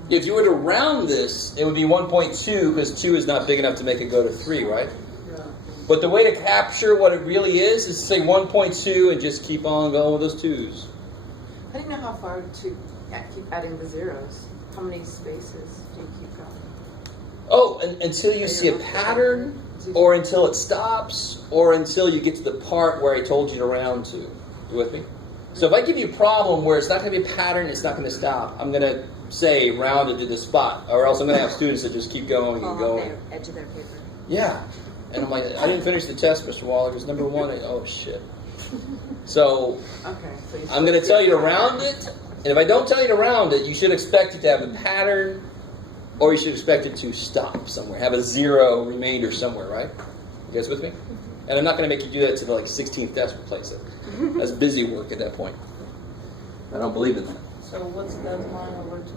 If you were to round this, it would be 1.2 because 2 is not big enough to make it go to 3, right? Yeah. But the way to capture what it really is to say 1.2 and just keep on going with those 2's. I didn't know how far to keep adding the zeros. How many spaces do you keep going? Oh, until you see a pattern, or until it stops, or until you get to the part where I told you to round to. You with me? So if I give you a problem where it's not going to be a pattern, it's not going to stop, I'm going to say round it to this spot, or else I'm going to have students that just keep going and going. Edge of their paper. Yeah. And I'm like, I didn't finish the test, Mr. Waller, because number 1, oh shit. So Okay. So you I'm going to tell you to round it, and if I don't tell you to round it, you should expect it to have a pattern, or you should expect it to stop somewhere, have a 0 remainder somewhere, right? You guys with me? And I'm not going to make you do that to the 16th decimal place. That's busy work at that point. I don't believe in that. So what's that line over to?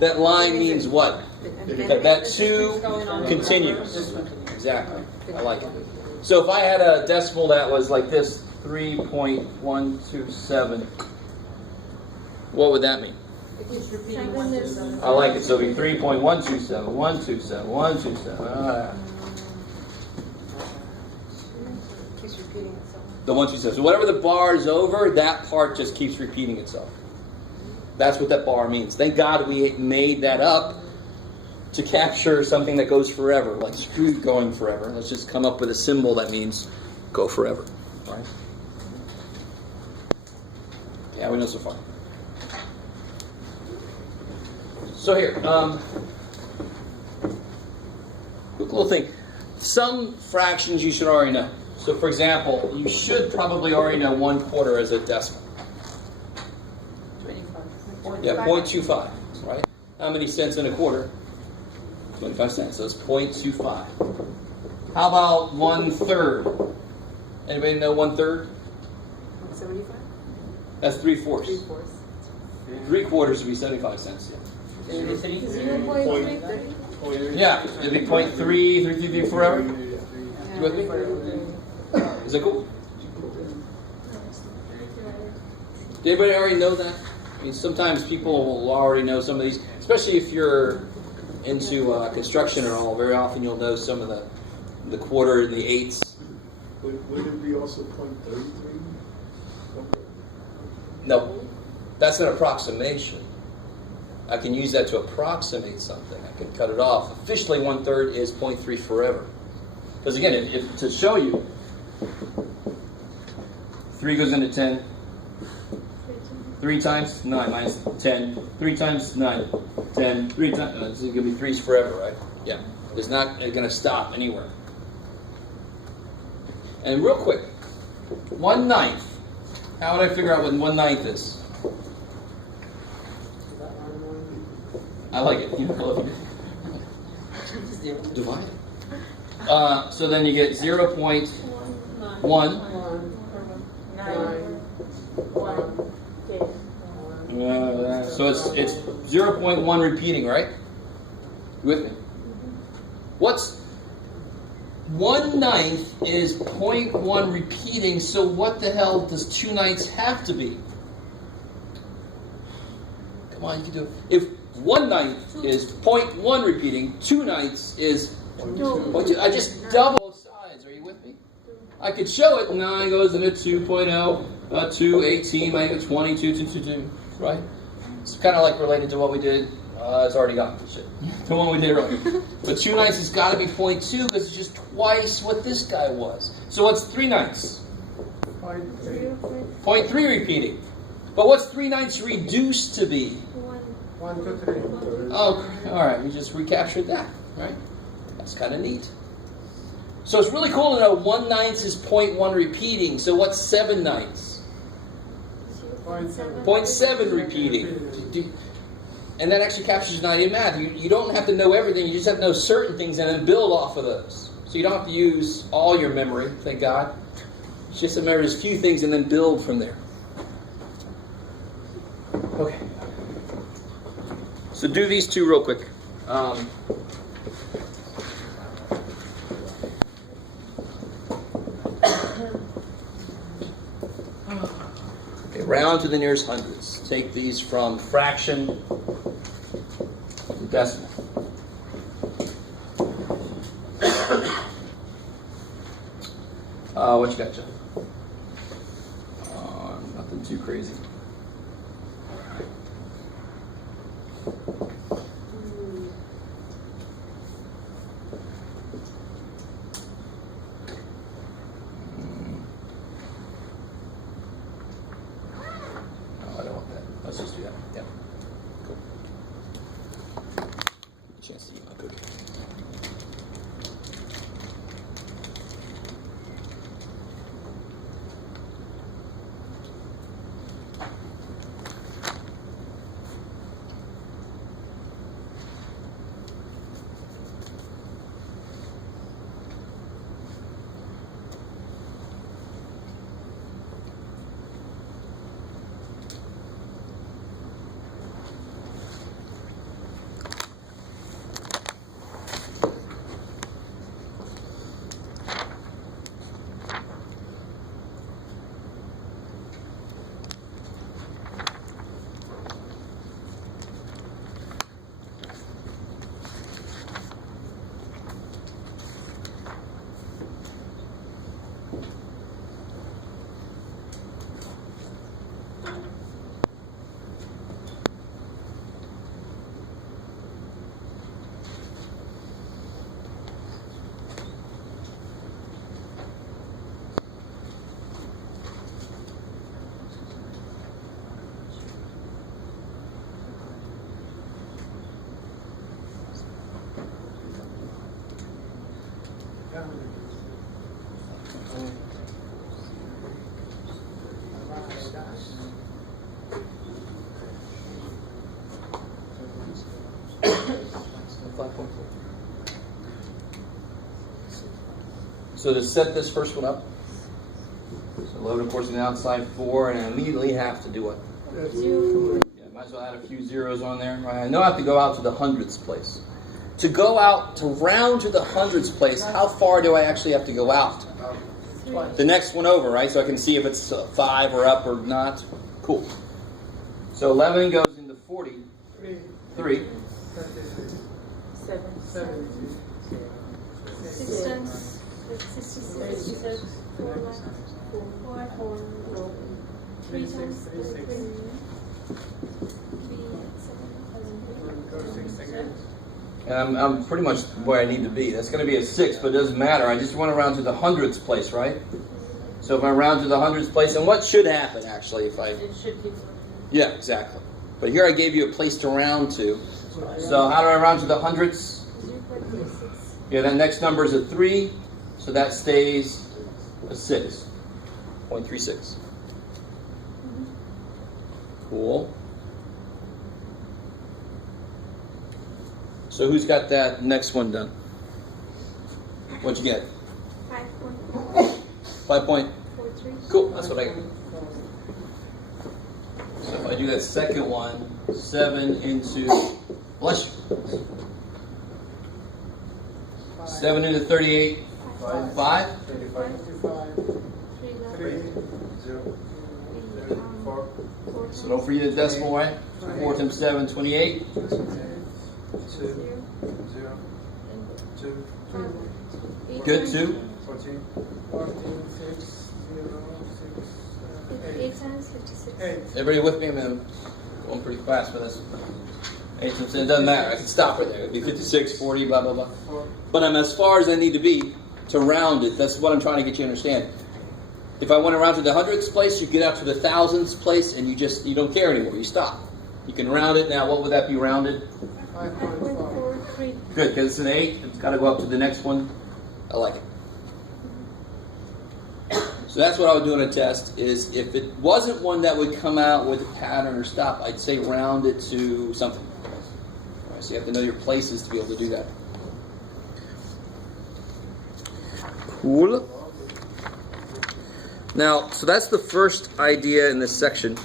That line means what? That 2 continues. Continues. Exactly. I like it. So if I had a decimal that was like this, 3.127, what would that mean? I like it. So it'd be 3.127, 127, 127. keeps repeating itself. The 127. So whatever the bar is over, that part just keeps repeating itself. That's what that bar means. Thank God we made that up to capture something that goes forever, like screw going forever. Let's just come up with a symbol that means go forever. Right? Yeah, we know so far. So here, quick little thing. Some fractions you should already know. So for example, you should probably already know 1/4 as a decimal. 25. Yeah, 0.25, right? How many cents in a quarter? 25 cents, so it's 0.25. How about 1/3? Anybody know 1/3? 75? That's 3/4. 3/4. 3/4 would be 75 cents. Yeah. 0.3. Yeah, it'd be 0.3, 3 forever. You with me? Is that cool? Did anybody already know that? I mean, sometimes people will already know some of these, especially if you're into construction and all. Very often you'll know some of the quarter and the eighths. Would it be also 0.33? No, that's an approximation. I can use that to approximate something. I can cut it off. Officially, 1/3 is 0.3 forever. Because again, if to show you, 3 goes into 10. 3 times 9 minus 10. 3 times 9, 10. 3 times. It's going to be 3's forever, right? Yeah. It's not going to stop anywhere. And real quick, 1/9. How would I figure out what 1/9 is? I like it. You know, divide. So then you get 0.1. 9. 1. So it's 0.1 repeating, right? You with me? What's 1/9 is 0.1 repeating, so what the hell does 2/9 have to be? Come on, you can do it. If 1/9 is 0.1 repeating, 2/9 is 0.2. I just double both sides. Are you with me? I could show it. 9 goes into 2.0, 2, 18, might go 22, 2, 2, 2, right? It's kind of like related to what we did. It's already gone. Shit. The one we did earlier. But 2/9 has got to be 0.2 because it's just twice what this guy was. So what's 3/9? 0.3 repeating. But what's 3/9 reduced to be? 1, 2, 3. Oh, all right. We just recaptured that, right? That's kind of neat. So it's really cool to know 1/9 is 0.1 repeating. So what's 7/9? 0.7 repeating. And that actually captures an idea of math. You don't have to know everything. You just have to know certain things and then build off of those. So you don't have to use all your memory, thank God. It's just remember a few things and then build from there. Okay. So do these two real quick. Okay, round to the nearest hundreds. Take these from fraction to decimal. What you got, Jeff? Nothing too crazy. No, I don't want that. Let's just do that. Yeah. Cool. Chance to eat my cookie. So to set this first one up, so load of course on the outside 4, and I immediately have to do what? Yeah, might as well add a few zeros on there. Right? I know I have to go out to the hundredths place. To go out, to round to the hundredths place, how far do I actually have to go out? The next one over, right? So I can see if it's 5 or up or not. Cool. So 11 goes into 40. 3. 7. 66. 4. 3 times 33. 3, And I'm pretty much where I need to be. That's going to be a 6, but it doesn't matter. I just want to round to the hundredths place, right? So if I round to the hundredths place, and what should happen actually if I... It should keep. Yeah, exactly. But here I gave you a place to round to. So how do I round to the hundredths? Yeah, that next number is a 3, so that stays a 6. 0.36. Cool. So who's got that next one done? What'd you get? 5.43. Cool, that's what I got. So if I I do that second one, 7 into, bless you, 7 into 38, 5. 35, 3 left. 3, 0, 4, So don't forget the decimal, right? 4 times 7, 28. 2, 0, 2, Good, 2. 14, 14, 6, 0, 6, 8 times 56. 8. Everybody with me? I'm going pretty fast for this. 8 times 10, it doesn't matter. I can stop right there. It'd be 56, 40, blah, blah, blah. 4, But I'm as far as I need to be to round it. That's what I'm trying to get you to understand. If I want to round to the hundredths place, you get out to the thousands place, and you don't care anymore. You stop. You can round it. Now, what would that be rounded? 5.4. 5.43. Good, because it's an 8. It's got to go up to the next one. I like it. So that's what I would do on a test, is if it wasn't one that would come out with a pattern or stop, I'd say round it to something. All right, so you have to know your places to be able to do that. Cool. Now, so that's the first idea in this section.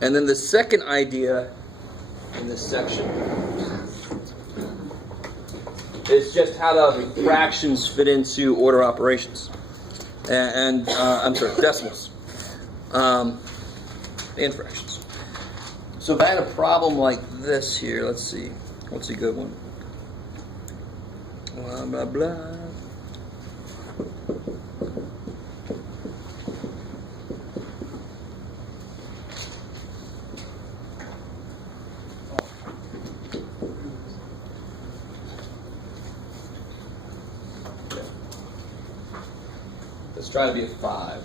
And then the second idea in this section is just how the fractions fit into order operations. I'm sorry, decimals. And fractions. So if I had a problem like this here, let's see. What's a good one? Blah, blah, blah. Let's try to be a 5.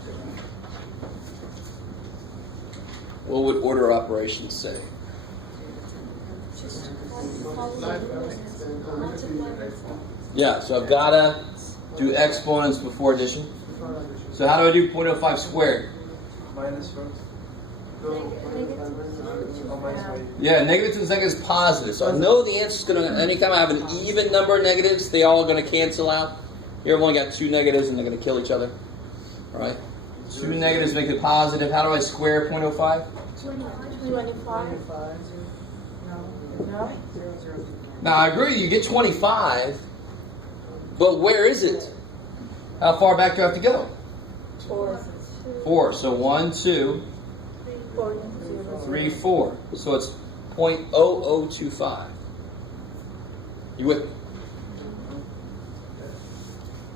What would order operations say? Just follow the rules. Multiply. Yeah, so I've got to do exponents before addition. So how do I do 0.05 squared? minus 1, go, oh, minus 1. Yeah, negative 2 seconds is positive. So I know the answer is going to, anytime I have an even number of negatives, they all are going to cancel out. Here I've only got 2 negatives and they're going to kill each other. All right? 2 negatives make it positive. How do I square 0.05? 25. No? Now I agree, you get 25, but where is it? How far back do I have to go? 4. So 1, 2, 3, 4. So it's 0.0025. You with me?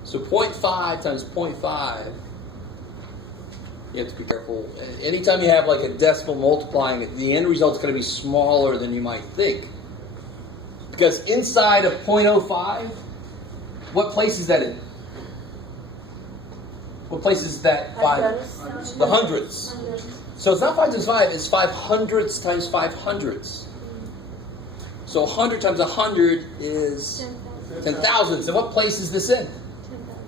So 0.5 times 0.5, you have to be careful. Anytime you have like a decimal multiplying it, the end result is going to be smaller than you might think. Because inside of 0.05, what place is that in? What place is that? 5? The hundredths. So it's not 5 times 5, it's 5 hundredths times 5 hundredths. So 100 times 100 is 10 thousandths. And what place is this in?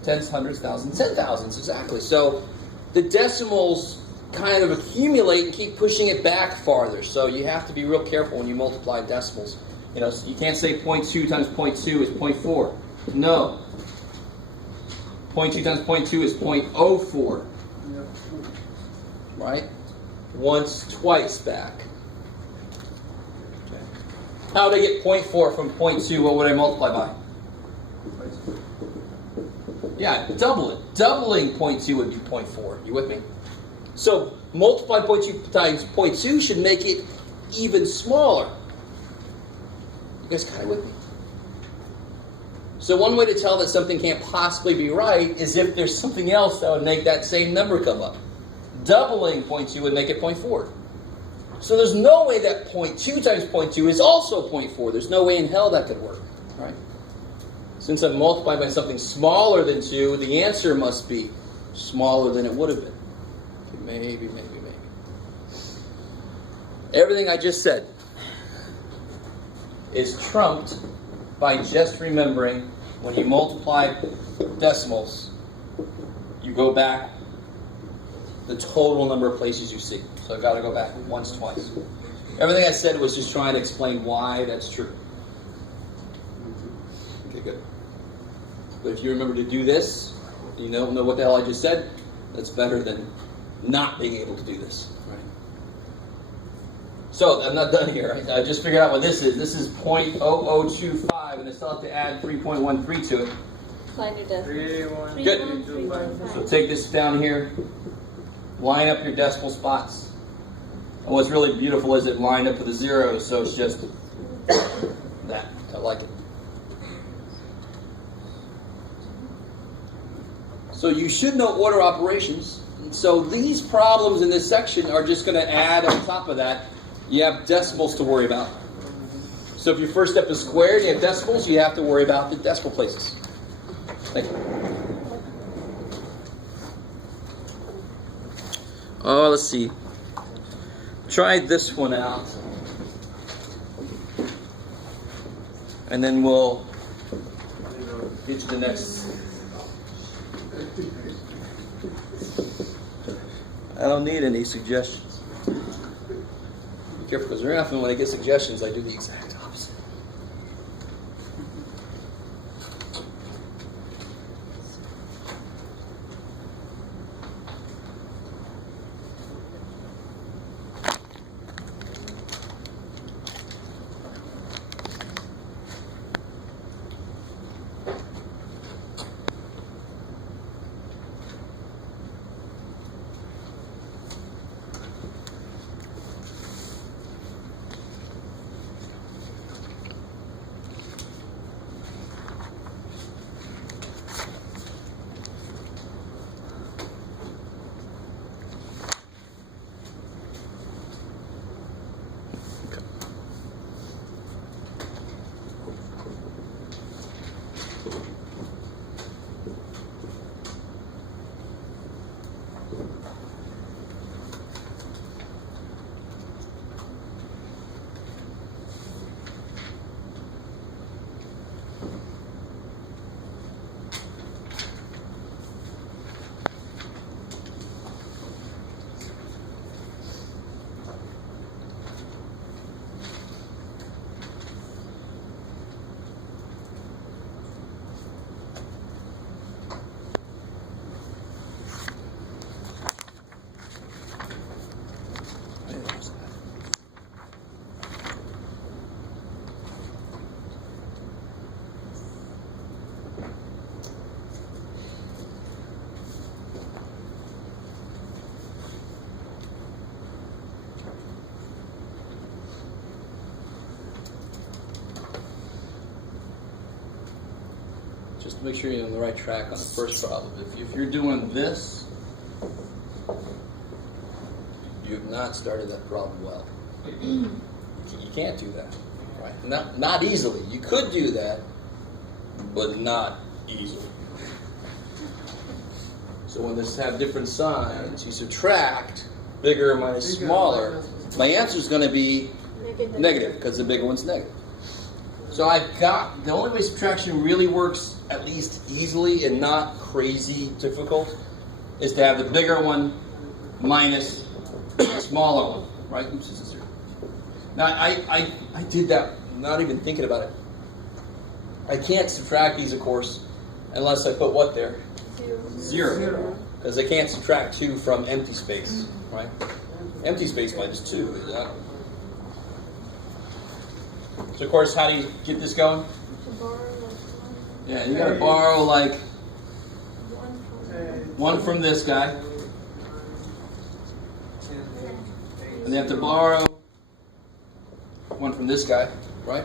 Tens, hundreds, thousands, 10 thousandths, exactly. So the decimals kind of accumulate and keep pushing it back farther. So you have to be real careful when you multiply decimals. You know, you can't say 0.2 times 0.2 is 0.4. No. 0.2 times 0.2 is 0.04. Right? Once, twice back. Okay. How would I get 0.4 from 0.2? What would I multiply by? Yeah, double it. Doubling 0.2 would be 0.4. You with me? So multiply 0.2 times 0.2 should make it even smaller. You guys kind of with me? So one way to tell that something can't possibly be right is if there's something else that would make that same number come up. Doubling 0.2 would make it 0.4. So there's no way that 0.2 times 0.2 is also 0.4. There's no way in hell that could work. Right? Since I'm multiplied by something smaller than 2, the answer must be smaller than it would have been. Maybe. Everything I just said is trumped by just remembering when you multiply decimals, you go back the total number of places you see. So I've got to go back once, twice. Everything I said was just trying to explain why that's true. Okay, good. But if you remember to do this, you don't know what the hell I just said, that's better than not being able to do this. Right? So I'm not done here. I just figured out what this is. This is 0.0025, and I still have to add 3.13 to it. Find your decimal. 381. Good. 3.15. So take this down here, line up your decimal spots. And what's really beautiful is it lined up with the zeros, so it's just that. I like it. So you should know order operations. So these problems in this section are just going to add on top of that. You have decimals to worry about. So if your first step is squared, you have decimals, you have to worry about the decimal places. Thank you. Oh, let's see. Try this one out. And then we'll get to the next. I don't need any suggestions. Be careful, because very often when I get suggestions, I do the exact opposite. Just to make sure you're on the right track on the first problem. If you're doing this, you have not started that problem well. You can't do that, right? Not easily. You could do that, but not easily. So when this have different signs, you subtract bigger minus smaller. My answer is going to be negative because the bigger one's negative. So I've got, the only way subtraction really works at least easily and not crazy difficult is to have the bigger one minus the smaller one, right? Oops, now I did that not even thinking about it. I can't subtract these, of course, unless I put what there? Zero. Because I can't subtract 2 from empty space, right? Empty space minus 2 is that. So of course, how do you get this going? Yeah, you gotta borrow like 1 from this guy. And they have to borrow 1 from this guy, right?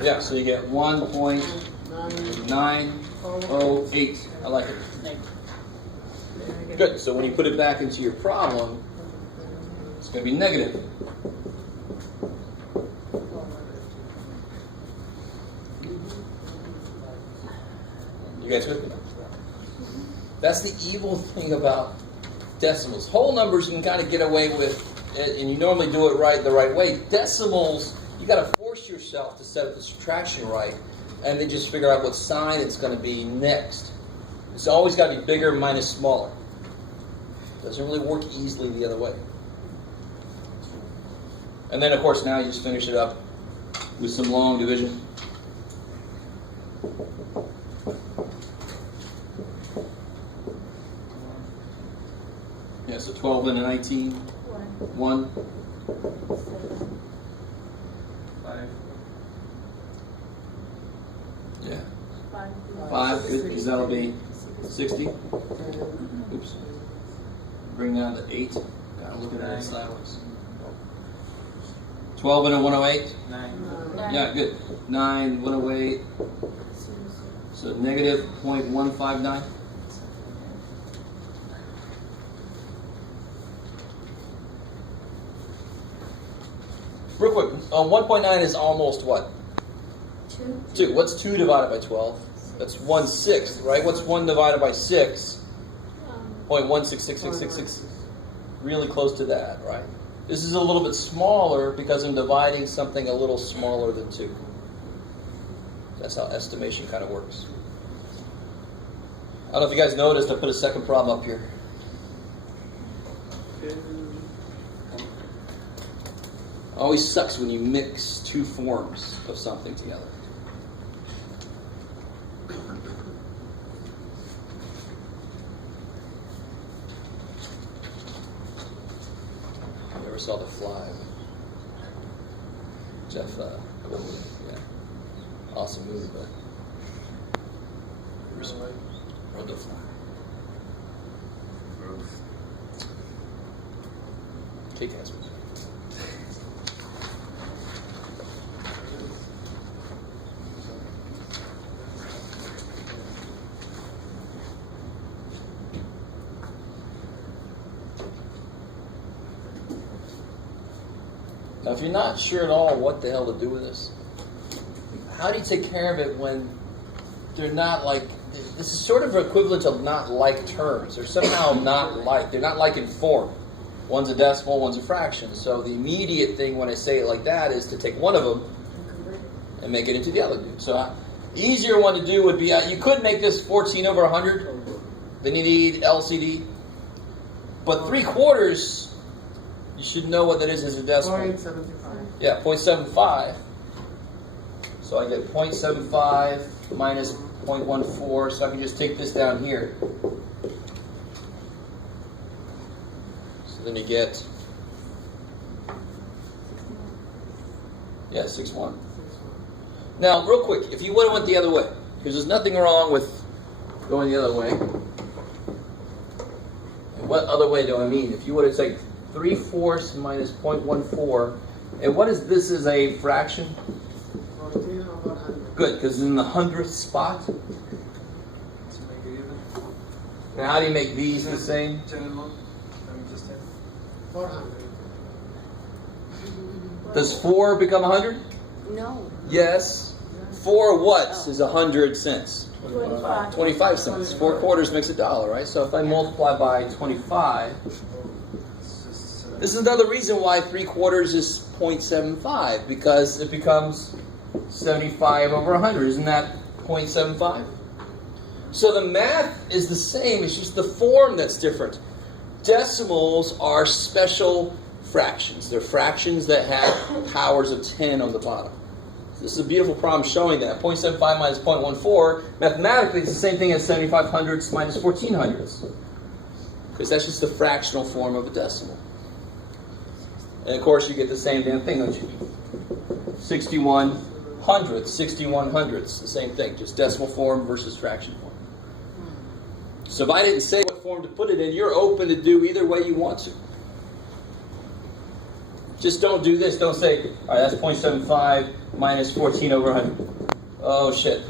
Yeah, so you get 1.908. I like it. Good, so when you put it back into your problem, it's going to be negative. You guys with me? That's the evil thing about decimals. Whole numbers you can kind of get away with, and you normally do it right the right way. Decimals, you got to force yourself to set up the subtraction right, and then just figure out what sign it's going to be next. It's always got to be bigger minus smaller. Doesn't really work easily the other way. And then, of course, now you just finish it up with some long division. Yeah, so 12 and a 19. 1. 5. Yeah. 5, because that'll be 60. Oops. Bring down to 8. Got to look at that sideways. 12 and a 108. 9. Yeah, good. 9, 108. So negative 0.159. Real quick, 1.9 is almost what? 2. What's 2 divided by 12? That's 1/6, right? What's 1 divided by 6? 0.166666. Really close to that, right? This is a little bit smaller because I'm dividing something a little smaller than 2. That's how estimation kind of works. I don't know if you guys noticed, I put a second problem up here. Always sucks when you mix 2 forms of something together. I never saw The Fly. Jeff Goldblum, yeah. Awesome movie, but Wrote The Fly. Kick-ass movie. Now, if you're not sure at all what the hell to do with this, how do you take care of it when they're not like, this is sort of equivalent to not like terms. They're somehow not like, they're not like in form. One's a decimal, one's a fraction. So the immediate thing when I say it like that is to take one of them and make it into the other dude. So easier one to do would be, you could make this 14 over 100. Then you need LCD. But 3/4, you should know what that is as a decimal. 0.75. Yeah, 0.75. So I get 0.75 minus 0.14, so I can just take this down here. So then you get, yeah, 6.1. Now, real quick, if you would have went the other way, because there's nothing wrong with going the other way. And what other way do I mean? If you would have taken 3/4 minus 0.14, and what is this as a fraction? 14 over 100. Good, because it's in the 100th spot. To make it even. Now, how do you make these the same? 10 and 1. Let me just take 400. Does 4 become 100? No. Yes. 4 whats is 100 cents? 25. 25 cents. 4/4 makes $1, right? So if I multiply by 25, this is another reason why 3/4 is 0.75, because it becomes 75 over 100. Isn't that 0.75? So the math is the same, it's just the form that's different. Decimals are special fractions. They're fractions that have powers of 10 on the bottom. This is a beautiful problem showing that. 0.75 minus 0.14, mathematically it's the same thing as 75 hundredths minus 14 hundredths. Because that's just the fractional form of a decimal. And of course you get the same damn thing, don't you? 61 hundredths, 61 hundredths, the same thing, just decimal form versus fraction form. So if I didn't say what form to put it in, you're open to do either way you want to. Just don't do this, don't say, all right, that's 0.75 minus 14 over 100. Oh shit.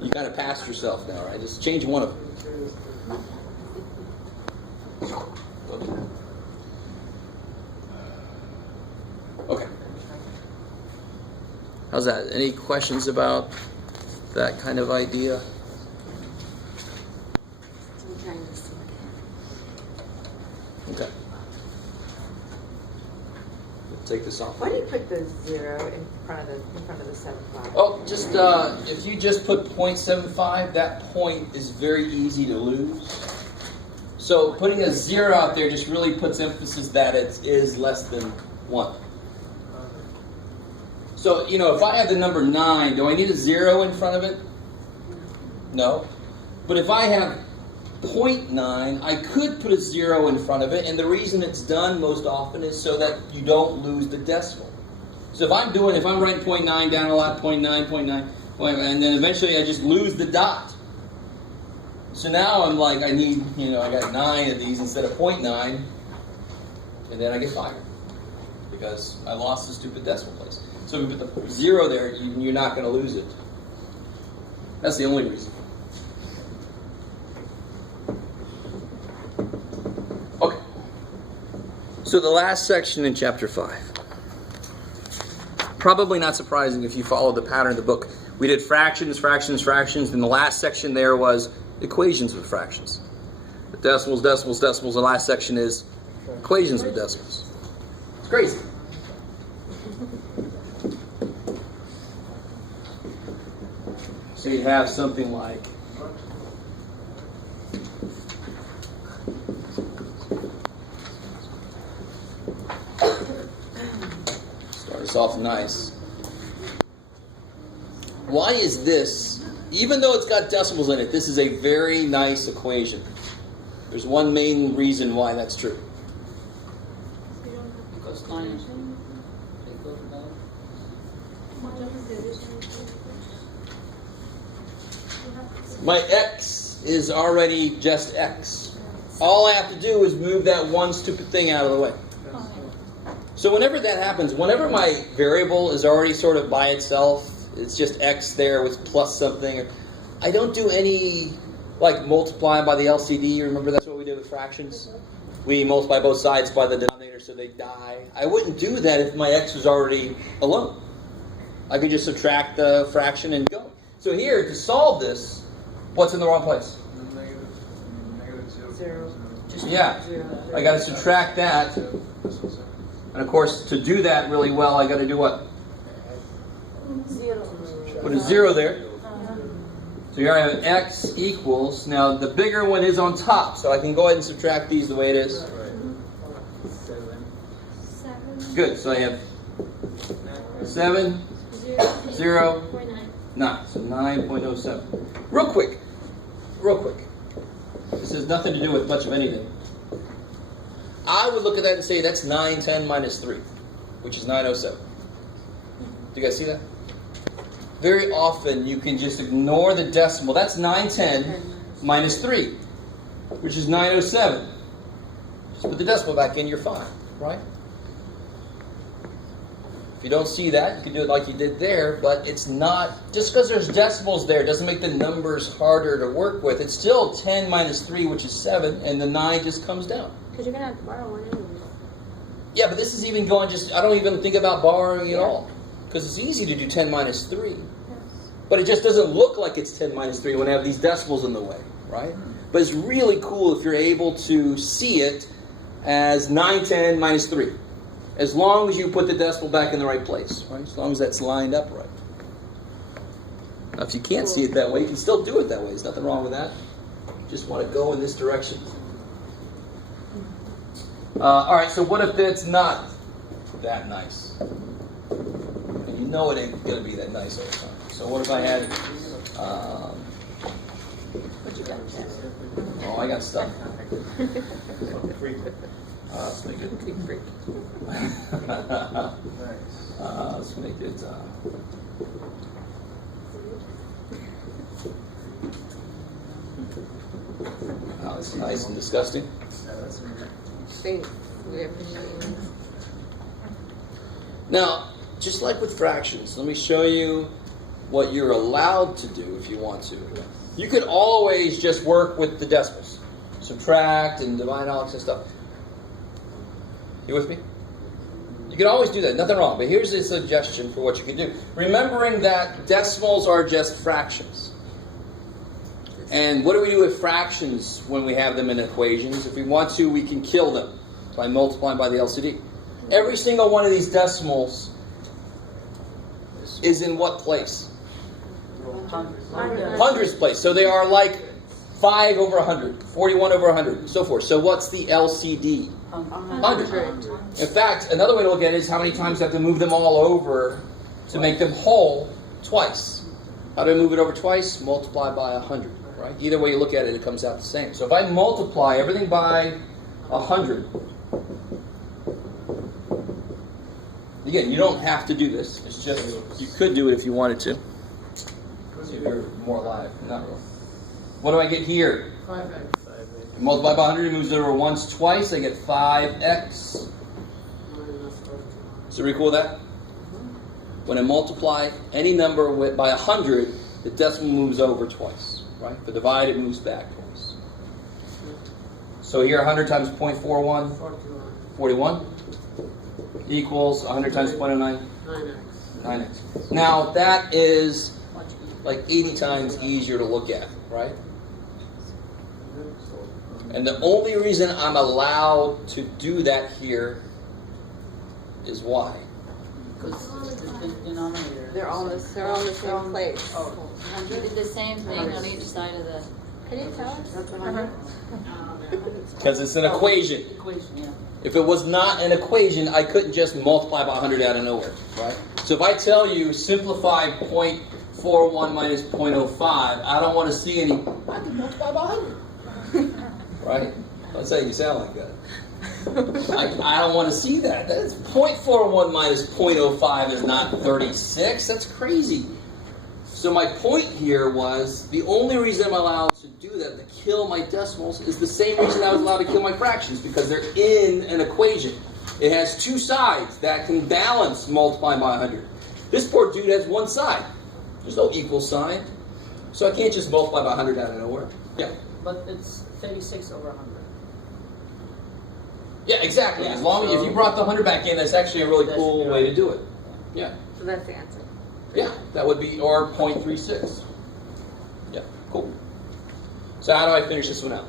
You kind of passed yourself now, right? Just change one of them. Okay. How's that? Any questions about that kind of idea? I'm trying to see. Okay. Take this off. Why do you put the 0 in front of the 75? Oh, just if you just put 0.75, that point is very easy to lose. So putting a 0 out there just really puts emphasis that it is less than 1. So, you know, if I have the number 9, do I need a 0 in front of it? No. But if I have 0.9, I could put a 0 in front of it, and the reason it's done most often is so that you don't lose the decimal. So if I'm writing 0.9 down a lot, 0.9, 0.9, and then eventually I just lose the dot. So now I'm like, I got 9 of these instead of 0.9, and then I get fired because I lost the stupid decimal place. So if you put the 0 there, you're not going to lose it. That's the only reason. Okay. So the last section in chapter 5. Probably not surprising if you follow the pattern of the book. We did fractions, fractions, fractions, and the last section there was equations with fractions. The decimals, decimals, decimals. The last section is equations with decimals. It's crazy. So you have something like start us off nice. Why is this, even though it's got decimals in it, this is a very nice equation? There's one main reason why that's true. Because 9 equals 9. My x is already just x. All I have to do is move that one stupid thing out of the way. So whenever that happens, whenever my variable is already sort of by itself, it's just x there with plus something, I don't do any like multiply by the LCD. Remember that's what we did with fractions? We multiply both sides by the denominator so they die. I wouldn't do that if my x was already alone. I could just subtract the fraction and go. So here, to solve this, what's in the wrong place? Zero. Yeah, I got to subtract that. And of course, to do that really well, I got to do what? Put a 0 there. So here I have x equals, now the bigger one is on top, so I can go ahead and subtract these the way it is. Good, so I have 7, 0, 9. So 9.07. Real quick. This has nothing to do with much of anything. I would look at that and say that's 910 minus 3, which is 907. Do you guys see that? Very often you can just ignore the decimal. That's 910 minus 3, which is 907. Just put the decimal back in, you're fine, right? If you don't see that, you can do it like you did there, but it's not, just because there's decimals there doesn't make the numbers harder to work with. It's still 10 minus 3, which is 7, and the 9 just comes down. Because you're going to have to borrow one anyway. Yeah, but this is even going I don't even think about borrowing at all. Because it's easy to do 10 minus 3. Yes. But it just doesn't look like it's 10 minus 3 when I have these decimals in the way, right? But it's really cool if you're able to see it as 910 minus 3. As long as you put the decimal back in the right place, right? As long as that's lined up right. Now, if you can't see it that way, you can still do it that way. There's nothing wrong with that. You just want to go in this direction. All right, so what if it's not that nice? And you know it ain't going to be that nice all the time. So what if I had... What you got there? oh, I got stuff. Let's make it... let's make it... oh, it's nice and disgusting. Thanks. We appreciate it. Now, just like with fractions, let me show you what you're allowed to do if you want to. You could always just work with the decimals. Subtract and divide all that stuff. You with me? You can always do that, nothing wrong. But here's a suggestion for what you can do. Remembering that decimals are just fractions. And what do we do with fractions when we have them in equations? If we want to, we can kill them by multiplying by the LCD. Every single one of these decimals is in what place? Hundreds place. So they are like 5 over 100, 41 over 100, and so forth. So what's the LCD? 100. In fact, another way to look at it is how many times you have to move them all over to make them whole twice. How do I move it over twice? Multiply by 100. right? Either way you look at it, it comes out the same. So if I multiply everything by 100, again, you don't have to do this. It's just, you could do it if you wanted to. See if you're more alive. Not really. What do I get here? 5x. Multiply by 100, it moves it over once, twice. I get 5x. So are we cool with that? When I multiply any number by 100, the decimal moves over twice, right? For divide, it moves back twice. So here, 100 times 0.41, 41 equals 100 times 0.09, 9x. Now, that is like 80 times easier to look at, right? And the only reason I'm allowed to do that here is why? Because the denominator. They're all the They're all in the same place. Oh, You did the same thing on each side of the. Can you tell us? Because it's an equation. equation, yeah. If it was not an equation, I couldn't just multiply by 100 out of nowhere, right? So if I tell you simplify 0.41 minus 0.05, I don't want to see any, I can multiply by 100. Right? Don't say you sound like that. I don't want to see that. That's 0.41 minus 0.05 is not 36. That's crazy. So my point here was, the only reason I'm allowed to do that, to kill my decimals, is the same reason I was allowed to kill my fractions, because they're in an equation. It has two sides that can balance multiplying by 100. This poor dude has one side. There's no equal sign. So I can't just multiply by 100 out of nowhere. Yeah. But it's 36 over 100. Yeah, exactly. As long as if you brought the 100 back in, that's actually a really cool way to do it. Yeah. So that's the answer. Yeah, that would be, or 0.36. Yeah, cool. So how do I finish this one out?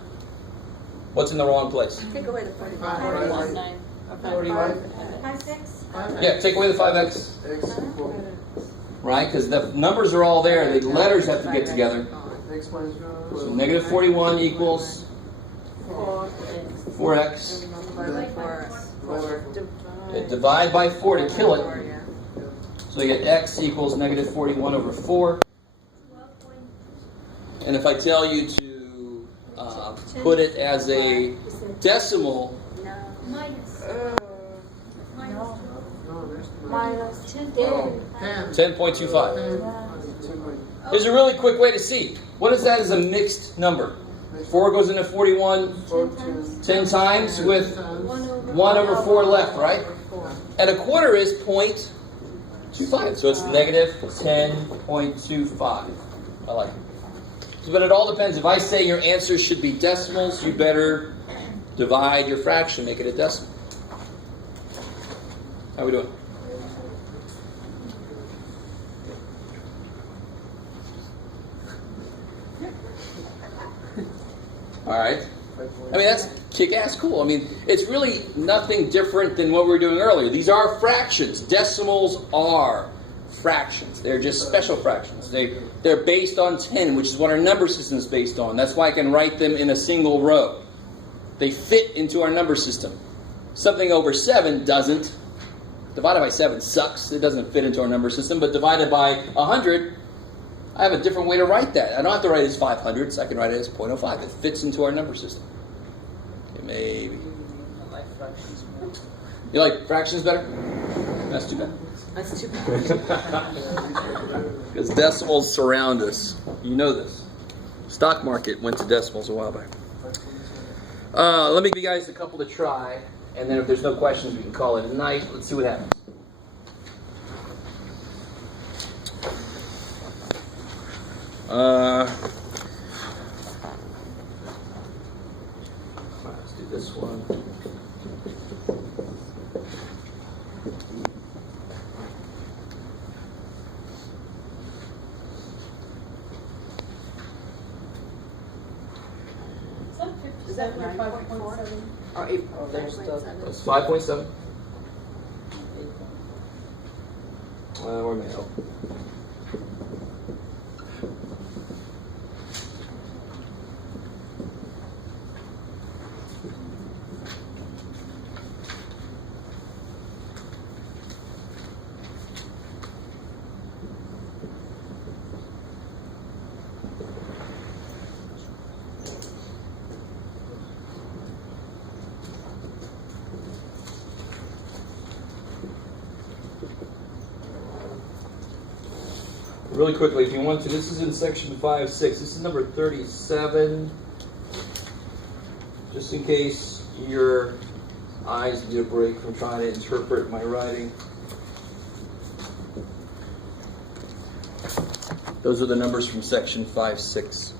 What's in the wrong place? Take away the 45. 1.9. 45. 5, 6? Yeah, take away the 5x, X equal, right? Because the numbers are all there. The letters have to get together. X minus So negative 41 equals 4x. Okay, divide by 4 to kill it. So you get x equals negative 41 over 4. And if I tell you to put it as a decimal, Minus 10. 10.25. Here's a really quick way to see. What is that as a mixed number? 4 goes into 41 10 times with 1 over 4 left, right? And a quarter is 0.25. So it's negative 10.25. I like it. But it all depends. If I say your answer should be decimals, you better divide your fraction, make it a decimal. How we doing? All right. I mean, that's kick-ass cool. I mean, it's really nothing different than what we were doing earlier. These are fractions. Decimals are fractions. They're just special fractions. They're based on 10, which is what our number system is based on. That's why I can write them in a single row. They fit into our number system. Something over 7 doesn't. Divided by 7 sucks. It doesn't fit into our number system. But divided by 100, I have a different way to write that. I don't have to write it as 500s. I can write it as 0.05. It fits into our number system. Okay, maybe. I like fractions more. You like fractions better? That's too bad. That's too bad. Because decimals surround us. You know this. Stock market went to decimals a while back. Let me give you guys a couple to try. And then if there's no questions, we can call it a night. Let's see what happens. Let's do this one. Is that 5.4? Or 8? Oh, there's stuff. That's 5.7. Where am I now? Really quickly, if you want to, this is in section 5.6. This is number 37. Just in case your eyes need a break from trying to interpret my writing. Those are the numbers from section 5.6.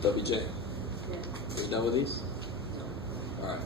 WJ, are you done with these? All right.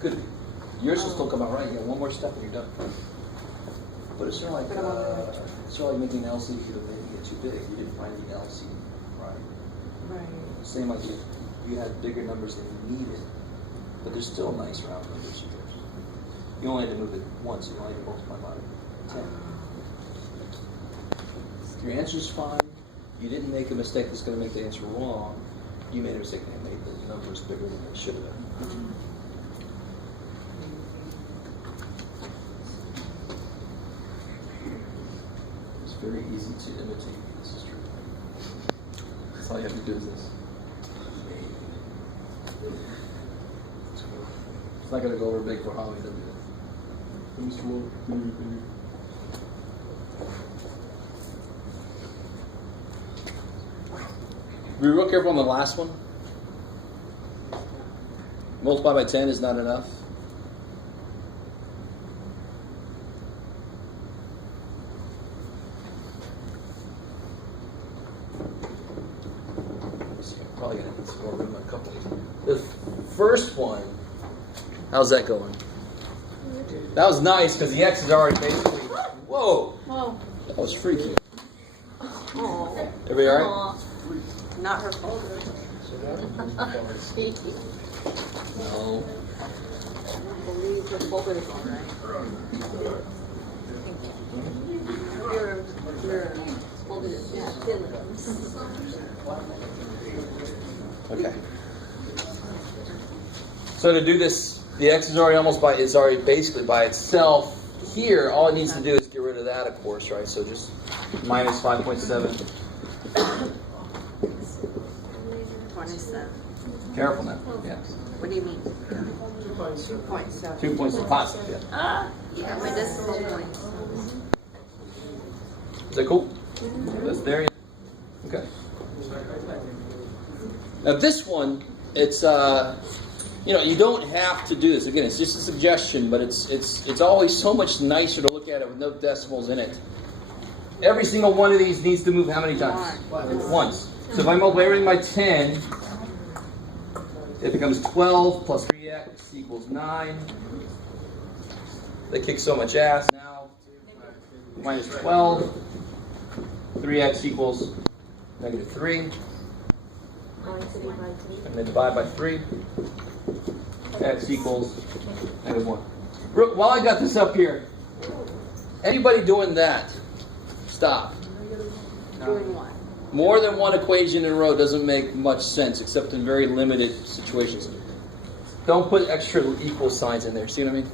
Good. Yours will still come out right. Yeah, one more step and you're done. But it's sort of like making an LCD that making it too big. You didn't find the LCD right. Right. Same like if you had bigger numbers than you needed, but they're still nice round numbers. You only had to move it once. You only had to multiply by 10. Your answer's fine. You didn't make a mistake that's going to make the answer wrong. You made a mistake and made the numbers bigger than they should have been. It's very easy to imitate. This is true. That's all you have to do is this. It's not going to go over big for Holly, does it? Be real careful on the last one. Multiply by 10 is not enough. So I'm probably going to need some more room on a couple of these. The first one How's that going? That was nice because the x is already basically. Whoa! Whoa. That was freaky. Aw. Everybody all right? Aw. Not her fault. No. I believe the both is all right. You're holding it, yeah, feelings. Okay. So to do this, the x is already basically by itself. Here, all it needs to do is get rid of that, of course, right? So just minus 5.7. 27. Careful now. Yes. What do you mean? 2.7. 2 points is positive. Yeah. Yeah, my decimal points. Is that cool? That's there. Yeah. Okay. Now this one, it's you don't have to do this. Again, it's just a suggestion, but it's always so much nicer to look at it with no decimals in it. Every single one of these needs to move how many times? Once. So if I multiply everything by 10, it becomes 12 plus 3x equals 9. They kick so much ass. Now, minus 12. 3x equals negative 3. And then divide by 3. X equals negative 1. While I got this up here, anybody doing that, stop. Doing what? More than one equation in a row doesn't make much sense, except in very limited situations. Don't put extra equal signs in there. See what I mean?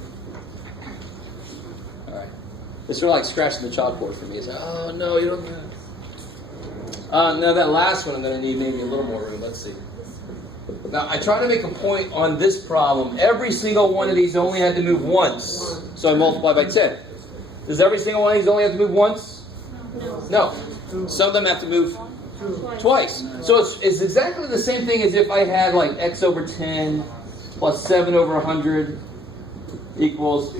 All right. It's sort of like scratching the chalkboard for me. It's like, oh no, you don't. Now that last one, I'm going to need maybe a little more room. Let's see. Now I try to make a point on this problem. Every single one of these only had to move once, so I multiply by 10. Does every single one of these only have to move once? No. Some of them have to move twice. So it's exactly the same thing as if I had like x over 10 plus 7 over 100 equals